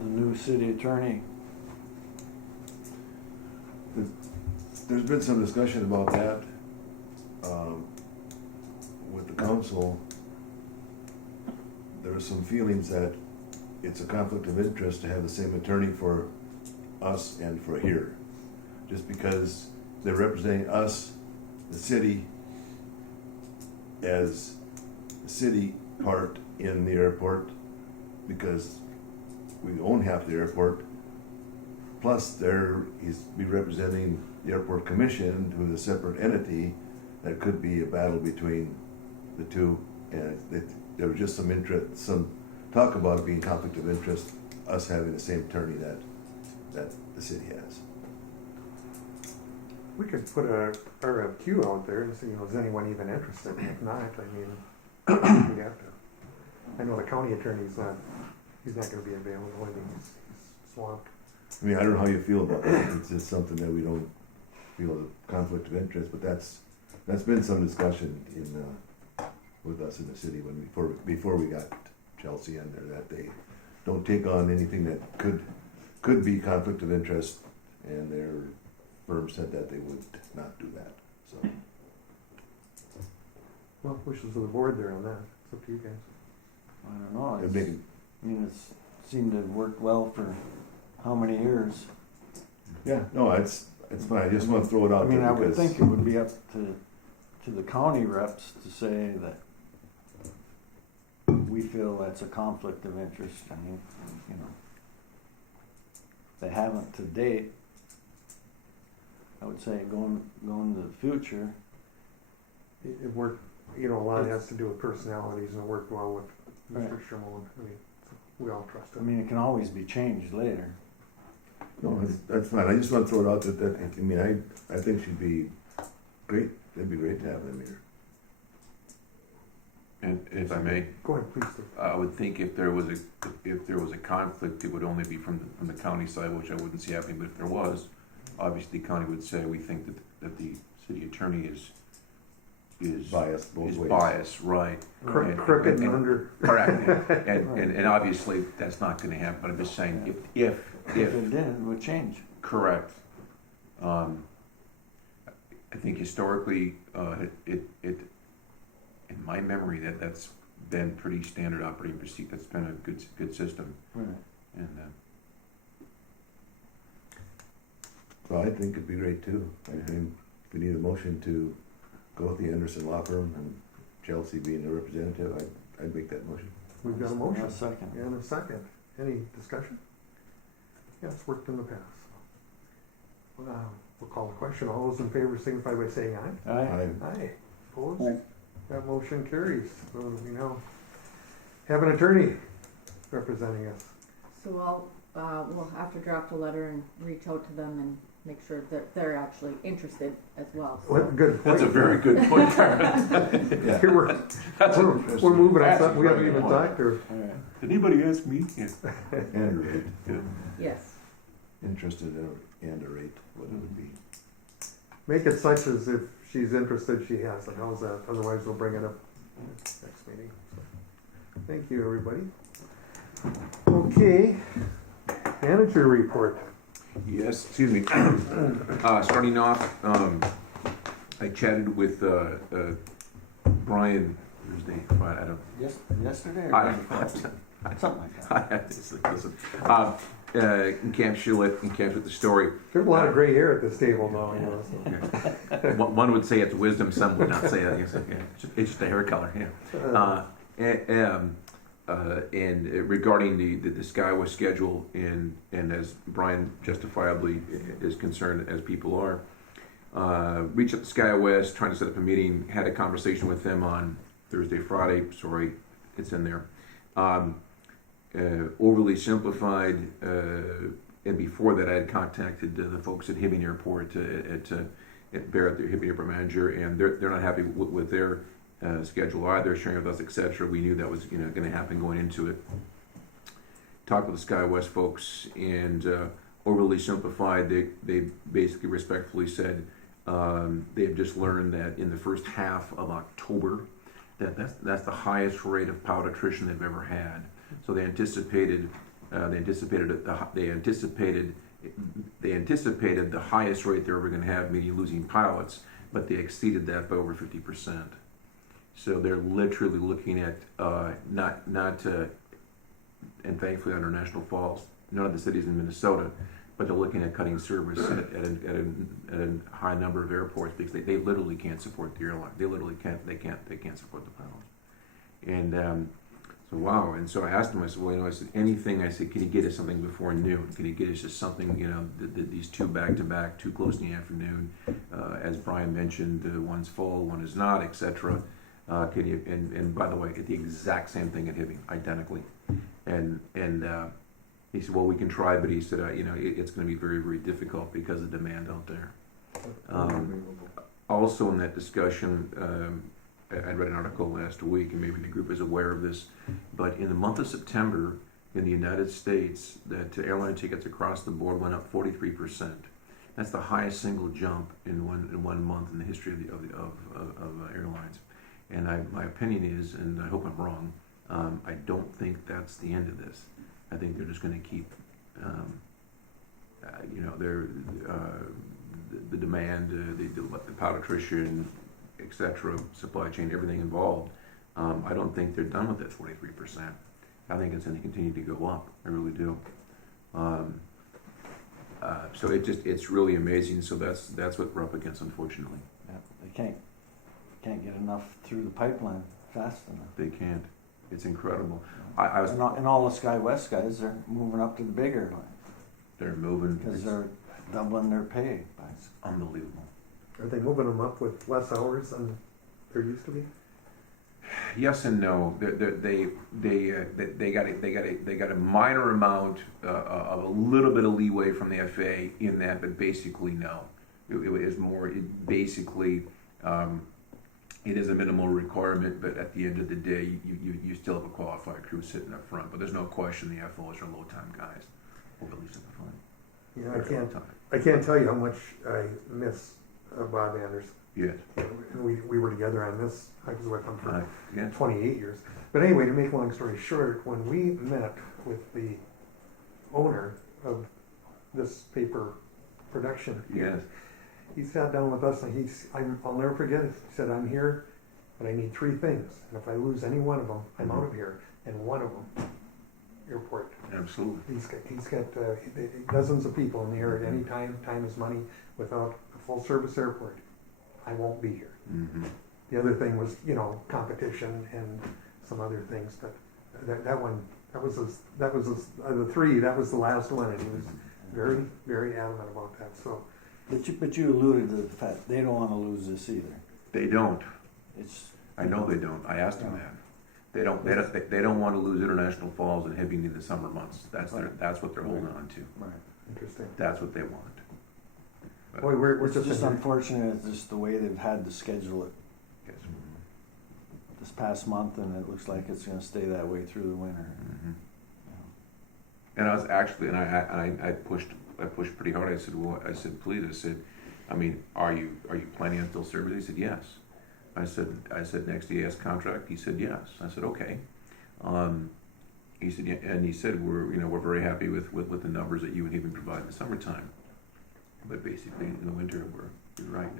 new city attorney. There's been some discussion about that with the council. There are some feelings that it's a conflict of interest to have the same attorney for us and for here. Just because they're representing us, the city, as the city part in the airport, because we own half the airport, plus he's be representing the airport commission, who is a separate entity. That could be a battle between the two, and there was just some talk about it being conflict of interest, us having the same attorney that the city has. We could put a RFQ out there and see, is anyone even interested? If not, I mean, we'd have to. I know the county attorney's he's not going to be available. I mean, he's swamped. I mean, I don't know how you feel about that. It's just something that we don't feel a conflict of interest, but that's been some discussion with us in the city before we got Chelsea in there, that they don't take on anything that could be conflict of interest, and their firm said that they would not do that. So, Well, wishes of the board there on that. It's up to you guys. I don't know. I mean, it's seemed to have worked well for how many years? yeah, no, it's fine. I just want to throw it out I mean, there I would because think it would be up to the county reps to say that we feel that's a conflict of interest. I mean, you know, they haven't to date. I would say going to the future. It worked, a lot has to do with personalities, and it worked well with Mr. Right. Shimon. I mean, we all trust I him. mean, it can always be changed later. no, that's fine. I just want to throw it out that I mean, I think she'd be great. It'd be great to have them here. And if I may, Go ahead, please. Steve. I would think if there was a conflict, it would only be from the county side, which I wouldn't see happening. But if there was, obviously, the county would say we think that the city attorney is Biased both ways. biased, right? Crooked and under. Correct. And obviously that's not going to happen. But I'm just saying if If it did, it would change. correct. I think historically, it in my memory that's been pretty standard operating procedure. That's been a good system. Right. And Well, I think it'd be great too. I think we need a motion to go with the Anderson law firm and Chelsea being the representative. I'd make that motion. We've got a motion. A second. And a second. Any discussion? Yeah, it's worked in the past. We'll call the question. All those in favor signify by saying aye. Aye. Aye. Opposed? Aye. That motion carries. So we now have an attorney representing us. So we'll have to draft a letter and reach out to them and make sure that they're actually interested as well. So. What good point. that's a very good point. Yeah. Here we're moving on something we haven't even talked or. All right. Did anybody ask me? Yeah. And a rate. Yes. Interested and a rate, what it would be. Make it such as if she's interested, she has it. How's that? Otherwise, we'll bring it up next meeting. So, thank you, everybody. Okay, manager report. Yes, excuse me. Starting off, I chatted with Brian Thursday. I don't. Yesterday or I, before? Something like that. listen. In Camp Shillett, in Camp with the story. There's a lot of gray hair at this table now. You know, so. One would say it's wisdom, some would not say that. It's just a hair color. Yeah. And regarding the Skyway schedule, and as Brian justifiably is concerned, as people are, reached out to SkyWest, trying to set up a meeting, had a conversation with them on Thursday, Friday, sorry, it's in there. Overly simplified, and before that I had contacted the folks at Hibbing Airport, at Barrett, their Hibbing Airport manager, and they're not happy with their schedule either, sharing with us, etc. We knew that was going to happen going into it. Talked with the SkyWest folks, and overly simplified, they basically respectfully said they've just learned that in the first half of October, that's the highest rate of pilot attrition they've ever had. So they anticipated the highest rate they're ever going to have, meaning losing pilots, but they exceeded that by over 50%. So they're literally looking at and thankfully under National Falls, none of the cities in Minnesota, but they're looking at cutting service at a high number of airports because they literally can't support the airline. They literally can't. They can't support the pilots. And so wow. And so I asked him. I said, well, I said anything. I said, can you get us something before noon? Can you get us just something? These two back to back, too close in the afternoon. As Brian mentioned, one's full, one is not, etc. Can you? And by the way, the exact same thing at Hibbing, identically. And he said, well, we can try, but he said, it's going to be very, very difficult because of demand out there. Also in that discussion, I read an article last week, and maybe the group is aware of this, but in the month of September in the United States, that airline tickets across the board went up 43%. That's the highest single jump in one month in the history of airlines. And my opinion is, and I hope I'm wrong, I don't think that's the end of this. I think they're just going to keep, the demand, the pilot attrition, etc., supply chain, everything involved. I don't think they're done with that 43%. I think it's going to continue to go up. I really do. So it's really amazing. So that's what we're up against, unfortunately. Yeah, they can't get enough through the pipeline fast enough. They can't. It's incredible. And all the SkyWest guys, they're moving up to the big airline. They're moving. Because they're doubling their pay. It's unbelievable. Are they moving them up with less hours than there used to be? Yes and no. They got a minor amount of a little bit of leeway from the FAA in that, but basically no. It is more basically. It is a minimal requirement, but at the end of the day, you still have a qualified crew sitting up front. But there's no question the FOs are low-time guys, overly simplified. Yeah, I can't tell you how much I miss Bob Anders. Yes. We were together on this. I was with him for 28 years. But anyway, to make a long story short, when we met with the owner of this paper production, yes, he sat down with us and I'll never forget it. He said, I'm here, but I need 3 things. And if I lose any one of them, I'm out of here. And one of them, airport. Absolutely. He's got dozens of people in the air at any time. Time is money. Without a full service airport, I won't be here. Mm-hmm. The other thing was, competition and some other things. But that was the 3. That was the last one, and he was very, very adamant about that. So. But you alluded to the fact they don't want to lose this either. They don't. I know they they don't. I asked them that. They don't want to lose International Falls and Hibbing in the summer months. That's what they're holding on to. Right. Interesting. That's what they want. But Boy, we're it's just unfortunate. It's just the way they've had to schedule it yes. this past month, and it looks like it's going to stay that way through the winter. Mm-hmm. And I was actually, and I pushed pretty hard. I said, please. I said, are you planning on still serving? He said, yes. I said, next EAS contract. He said, yes. I said, okay. He said, yeah, and he said, we're very happy with the numbers that you and Hibbing provide in the summertime. But basically, in the winter, you're right.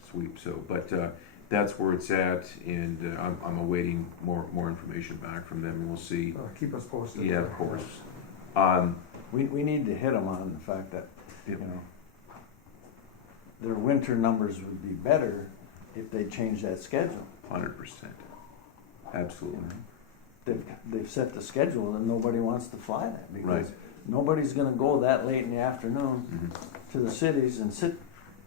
It's sweep. So, but that's where it's at, and I'm awaiting more information back from them, and we'll see. Keep us posted. Yeah, of course. We need to hit them on the fact that their winter numbers would be better if they change that schedule. 100%. Absolutely. they've set the schedule and nobody wants to fly that because Right. nobody's gonna go that late in the afternoon Mhm. to the cities and sit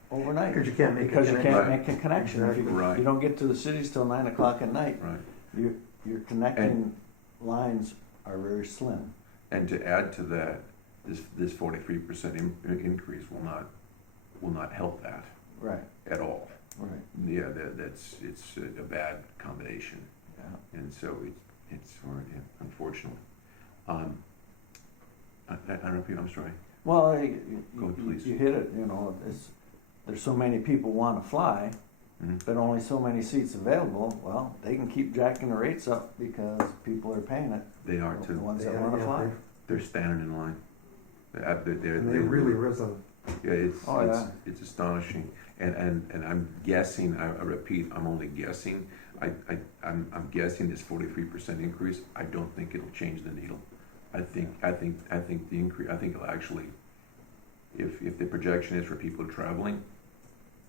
overnight. Because you can't make a Because you connection. can't Right. make a connection. If you, Exactly. Right. you don't get to the cities till 9 o'clock at night. Right. Your connecting lines are very slim. And to add to that, this 43% increase will not help that Right, at all. right. Yeah, it's a bad combination, Yeah. and so it's unfortunate. I don't know if I'm sorry. Well, Go ahead, please. you hit it, you know, there's so many people want to fly, Mhm. but only so many seats available. Well, they can keep jacking the rates up because people are paying it. They are The too. ones that Yeah, want to yeah, fly. They're standing in line. And they've really risen. Yeah, Oh, yeah. it's astonishing, and I'm guessing. I repeat, I'm only guessing. I'm guessing this 43% increase. I don't think it'll change the needle. I think the increase. I think it'll actually, if the projection is for people traveling,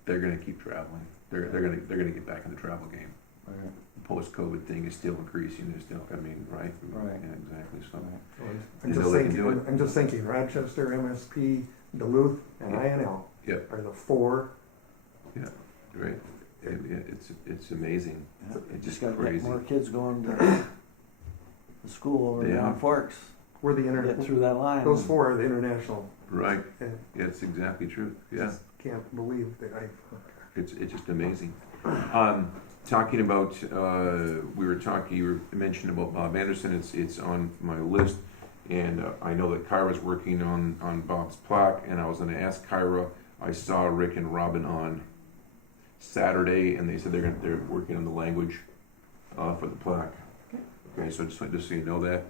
they're going to keep traveling. They're going to get back in the travel game. Right. The post-COVID thing is still increasing. There's still, I mean, right? Right. Yeah, exactly. So. Right. I'm just thinking Rochester, MSP, Duluth, and Yeah. INL Yep. are the four. Right. It's amazing. Yeah. It's Just just got to get crazy. more kids going to school over Yeah. there in Forks. We're the Get through that line. Those four are the international. Right. And Yeah, it's exactly true. Yeah. just can't believe that It's just amazing. Talking about, you mentioned about Bob Anderson. It's on my list, and I know that Kyra's working on Bob's plaque, and I was going to ask Kyra. I saw Rick and Robin on Saturday, and they said they're working on the language for the plaque. Okay, so just so you know that.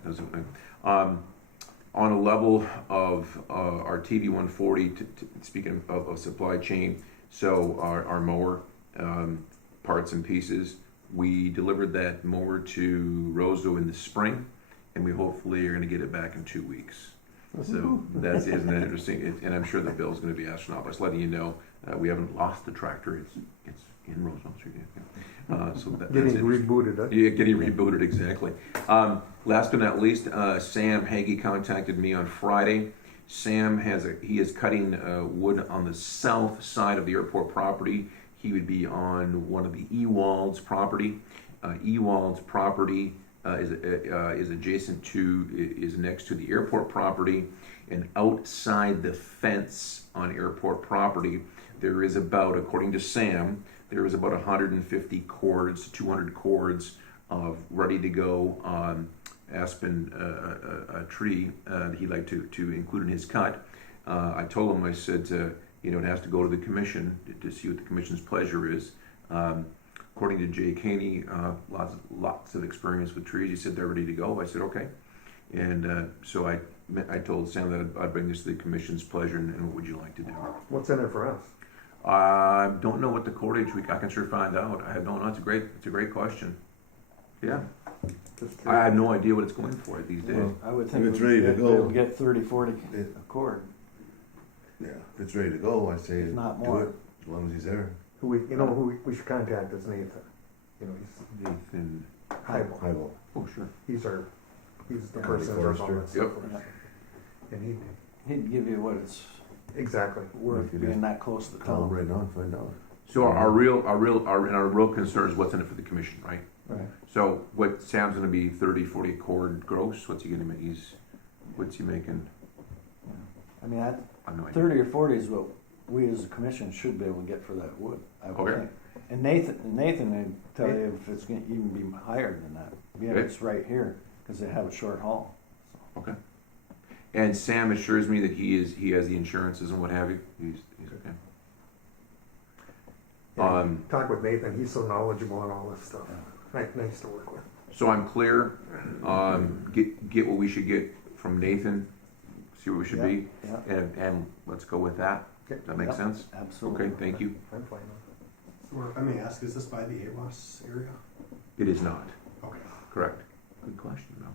On a level of our TV 140, speaking of supply chain, so our mower, parts and pieces, we delivered that mower to Roseau in the spring, and we hopefully are going to get it back in 2 weeks. So isn't that interesting? And I'm sure the bill's going to be astronomical. Just letting you know, we haven't lost the tractor. It's in Roseau Street. So that's getting interesting. rebooted. Yeah, getting rebooted, exactly. Last but not least, Sam Hagee contacted me on Friday. Sam he is cutting wood on the south side of the airport property. He would be on one of the Ewald's property. Ewald's property is adjacent is next to the airport property, and outside the fence on airport property, there is about, according to Sam, there is about 150 cords, 200 cords of ready to go aspen tree that he'd like to include in his cut. I told him, I said, it has to go to the commission to see what the commission's pleasure is. According to Jay Caney, lots of experience with trees. He said they're ready to go. I said okay, and so I told Sam that I'd bring this to the commission's pleasure, and what would you like to do? What's in it for us? I don't know what the cordage. I can sure find out. I don't know. It's a great question. Yeah, Just I have no idea what it's going for these days. Well, I would think If it's ready to go. They'll get 30, 40 Yeah. a cord. Yeah, if it's ready to go, I say If not do more. it, as long as he's there. who we should contact is Nathan. He's Nathan. Highball. Highball. Oh, sure. He's the County person that does all that forester. stuff. Yep. And He'd give you what it's exactly. worth If you being just that close to the Call him town. right now and find out. So our real concern is what's in it for the commission, right? Right. So what Sam's going to be 30, 40 cord gross. What's he going to make? What's he making? I mean, I have no idea. 30 or 40 is what we as a commission should be able to get for that wood, I would Okay. think. And Nathan would tell you if it's going to even be higher than that. Yeah, Okay. it's right here because they have a short haul. Okay. And Sam assures me that he has the insurances and what have you. He's okay. Yeah, talk with Nathan. He's so knowledgeable on all this stuff. Nice to work with. So I'm clear. Get what we should get from Nathan. See what we should be, Yeah, and let's go with that. Okay. Does that make Yep. sense? absolutely. Okay. Thank you. I'm fine with So if I may ask, is this by the AWAS area? It is not Okay, correct. Good question, though.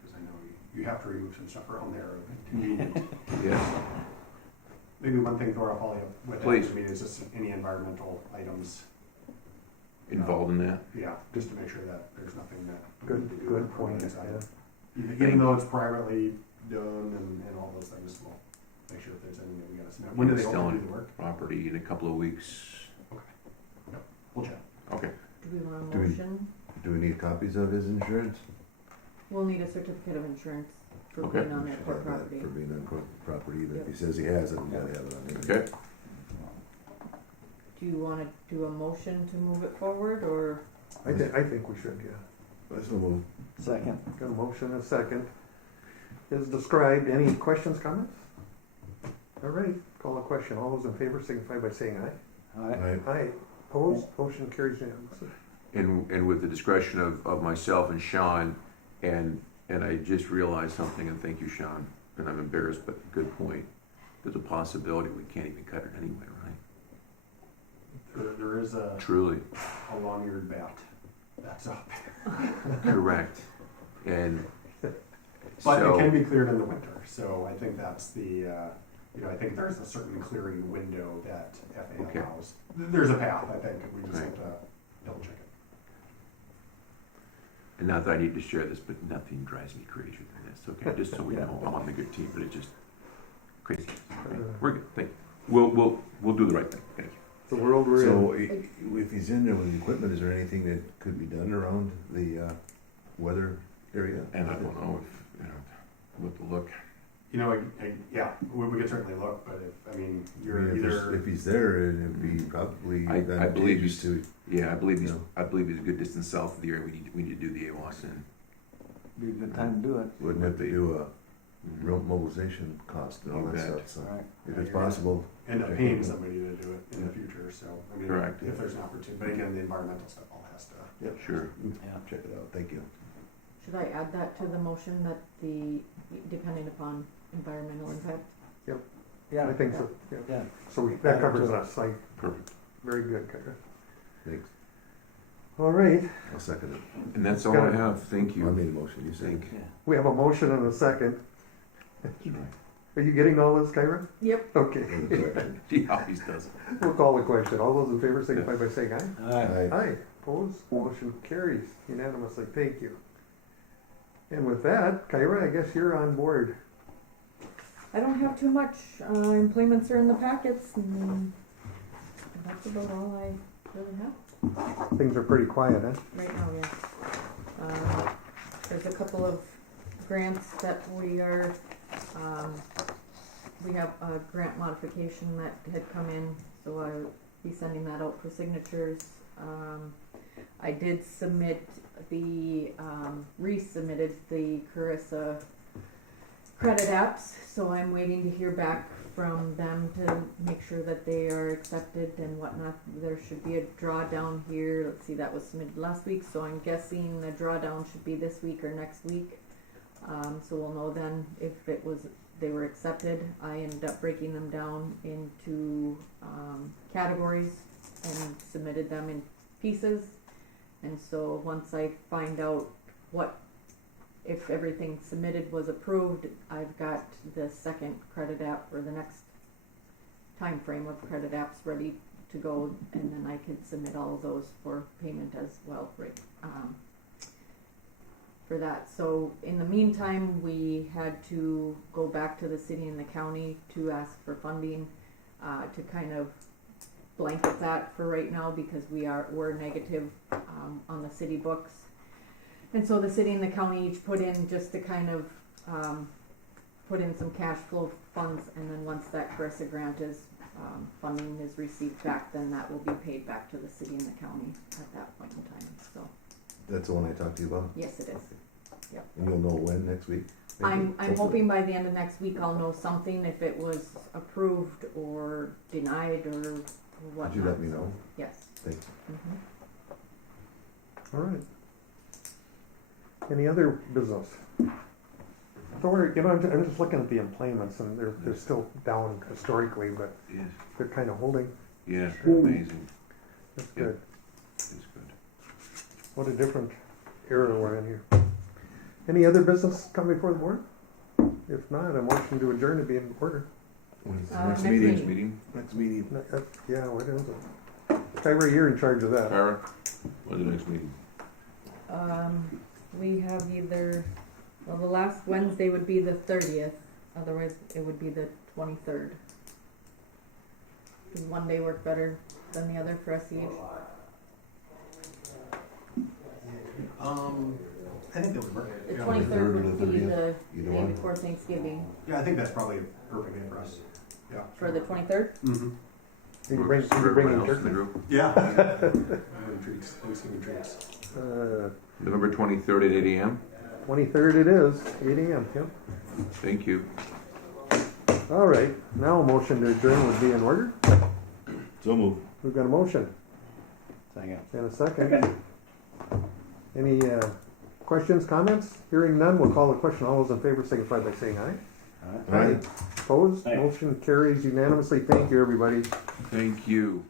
because I know you have to remove some stuff around there. Convenient. Yes. Maybe one thing, Thor, I'll follow up with. Please. I mean, is just any environmental items involved in that. Yeah, just to make sure that there's nothing that. we need to do Good on point, that side. yeah. Even though it's privately done and all those things, we'll make sure if there's anything that we gotta submit. When do they Still open in do the work? property in a couple of weeks. We'll check. Okay. Do we want a Do we- motion? Do we need copies of his insurance? We'll need a certificate of insurance for Okay. being on We should airport have that property. For being on property, even if Yep. he says he has it, we gotta have it on him. Okay. Do you wanna do a motion to move it forward, or? I think we should, yeah. Let's move. Second. Got a motion and a second. Is described. Any questions, comments? All right, call a question. All those in favor signify by saying aye. Alright, Aye. Opposed? Motion carries unanimously. And with the discretion of myself and Sean, and I just realized something, and thank you, Sean, and I'm embarrassed, but good point. There's a possibility we can't even cut it anyway, right? There is a Truly, long-eared bat that's up. correct. And But it can so, be cleared in the winter, so I think that's the, I think there's a certain clearing window that FA Okay. allows. There's a path, I think, we just Right. have to double check it. and not that I need to share this, but nothing drives me crazier than this, okay? Just so we know, I'm on the good team, but it's just crazy. Okay, we're good, thank you. We'll do the right thing, thank you. The world we're in. So if he's in there with the equipment, is there anything that could be done around the weather area? And I don't know if, what to look. Yeah, we could certainly look, but if, you're I mean, either, if he's there, it'd be probably I believe advantageous to, Yeah, I believe he's, No. I believe he's a good distance south of the area we need to do the AWAS in. be a good time to do it. wouldn't have to do a real mobilization cost and all You that bet. stuff, so Alright, if it's possible. end up check paying it out. somebody to do it in the future, so, Correct. if there's an opportunity, but again, the environmental stuff all has to. Yep. Sure. yeah. Check it out, thank you. Should I add that to the motion that depending upon environmental impact? Yeah. I think so, yeah. Yeah. So that covers us. Perfect. Very good, Kyra. Thanks. All right, I'll second it. And that's all I have, thank I you. made a motion, you said. Thank, Yeah. we have a motion and a second. that's right. Are you getting all this, Kyra? Yep. Okay, In the correction. He always does it. we'll call the question. All those in favor signify by saying aye. Alright, Aye. Aye. Opposed? Motion carries unanimously. Thank you. And with that, Kyra, I guess you're on board. I don't have too much. Employments are in the packets, and that's about all I really have Things are pretty quiet, huh? right now. Yeah. There's a couple of grants that we are. We have a grant modification that had come in, so I'll be sending that out for signatures. I did submit resubmitted the Carissa credit apps, so I'm waiting to hear back from them to make sure that they are accepted and whatnot. There should be a drawdown here. Let's see, that was submitted last week, so I'm guessing the drawdown should be this week or next week. So we'll know then if they were accepted. I ended up breaking them down into categories and submitted them in pieces. And so once I find out if everything submitted was approved, I've got the second credit app or the next time frame of credit apps ready to go, and then I could submit all of those for payment as well, right? For that. So in the meantime, we had to go back to the city and the county to ask for funding to kind of blanket that for right now, because we're negative on the city books. And so the city and the county each put in just to kind of put in some cash flow funds, and then once that Carissa grant funding is received back, then that will be paid back to the city and the county at that point in time. So That's the one I talked to you about? yes, it is. Yep. And you'll know when, next week? Maybe? I'm Hopefully. hoping by the end of next week I'll know something, if it was approved or denied or whatnot. Could you let me know? Yes. Thank you. Mhm. All right. Any other business? So I'm just looking at the employments, and they're still down historically, but Yes, they're kind of holding. yeah, amazing, That's Yeah. good. it's good. What a different era we're in here. Any other business come before the board? If not, a motion to adjourn to be in order. When's the Next meeting? meeting. Meeting, Next meeting. Yeah, what is it? Kyra, you're in charge of that. Kyra? When's the next meeting? We have either, well, the last Wednesday would be the 30th, otherwise it would be the 23rd. Does one day work better than the other for us each? I think that would work. The Yeah. 23rd would be 30th, the either day one. before Thanksgiving. Yeah, I think that's probably a perfect day for us. Yeah. For the 23rd? Mm-hmm. You can bring, you For can bring in everyone else in the turkey. group. Yeah. Treats, Thanksgiving treats. November 23rd at 8 a.m. 23rd it is, 8 a.m., yep. Thank you. All right, now a motion to adjourn would be in order. So move. We've got a motion Second. and a second. Any questions, comments? Hearing none, we'll call the question. All those in favor signify by saying aye. Aye. Opposed? Aye. Motion carries unanimously. Thank you, everybody. Thank you.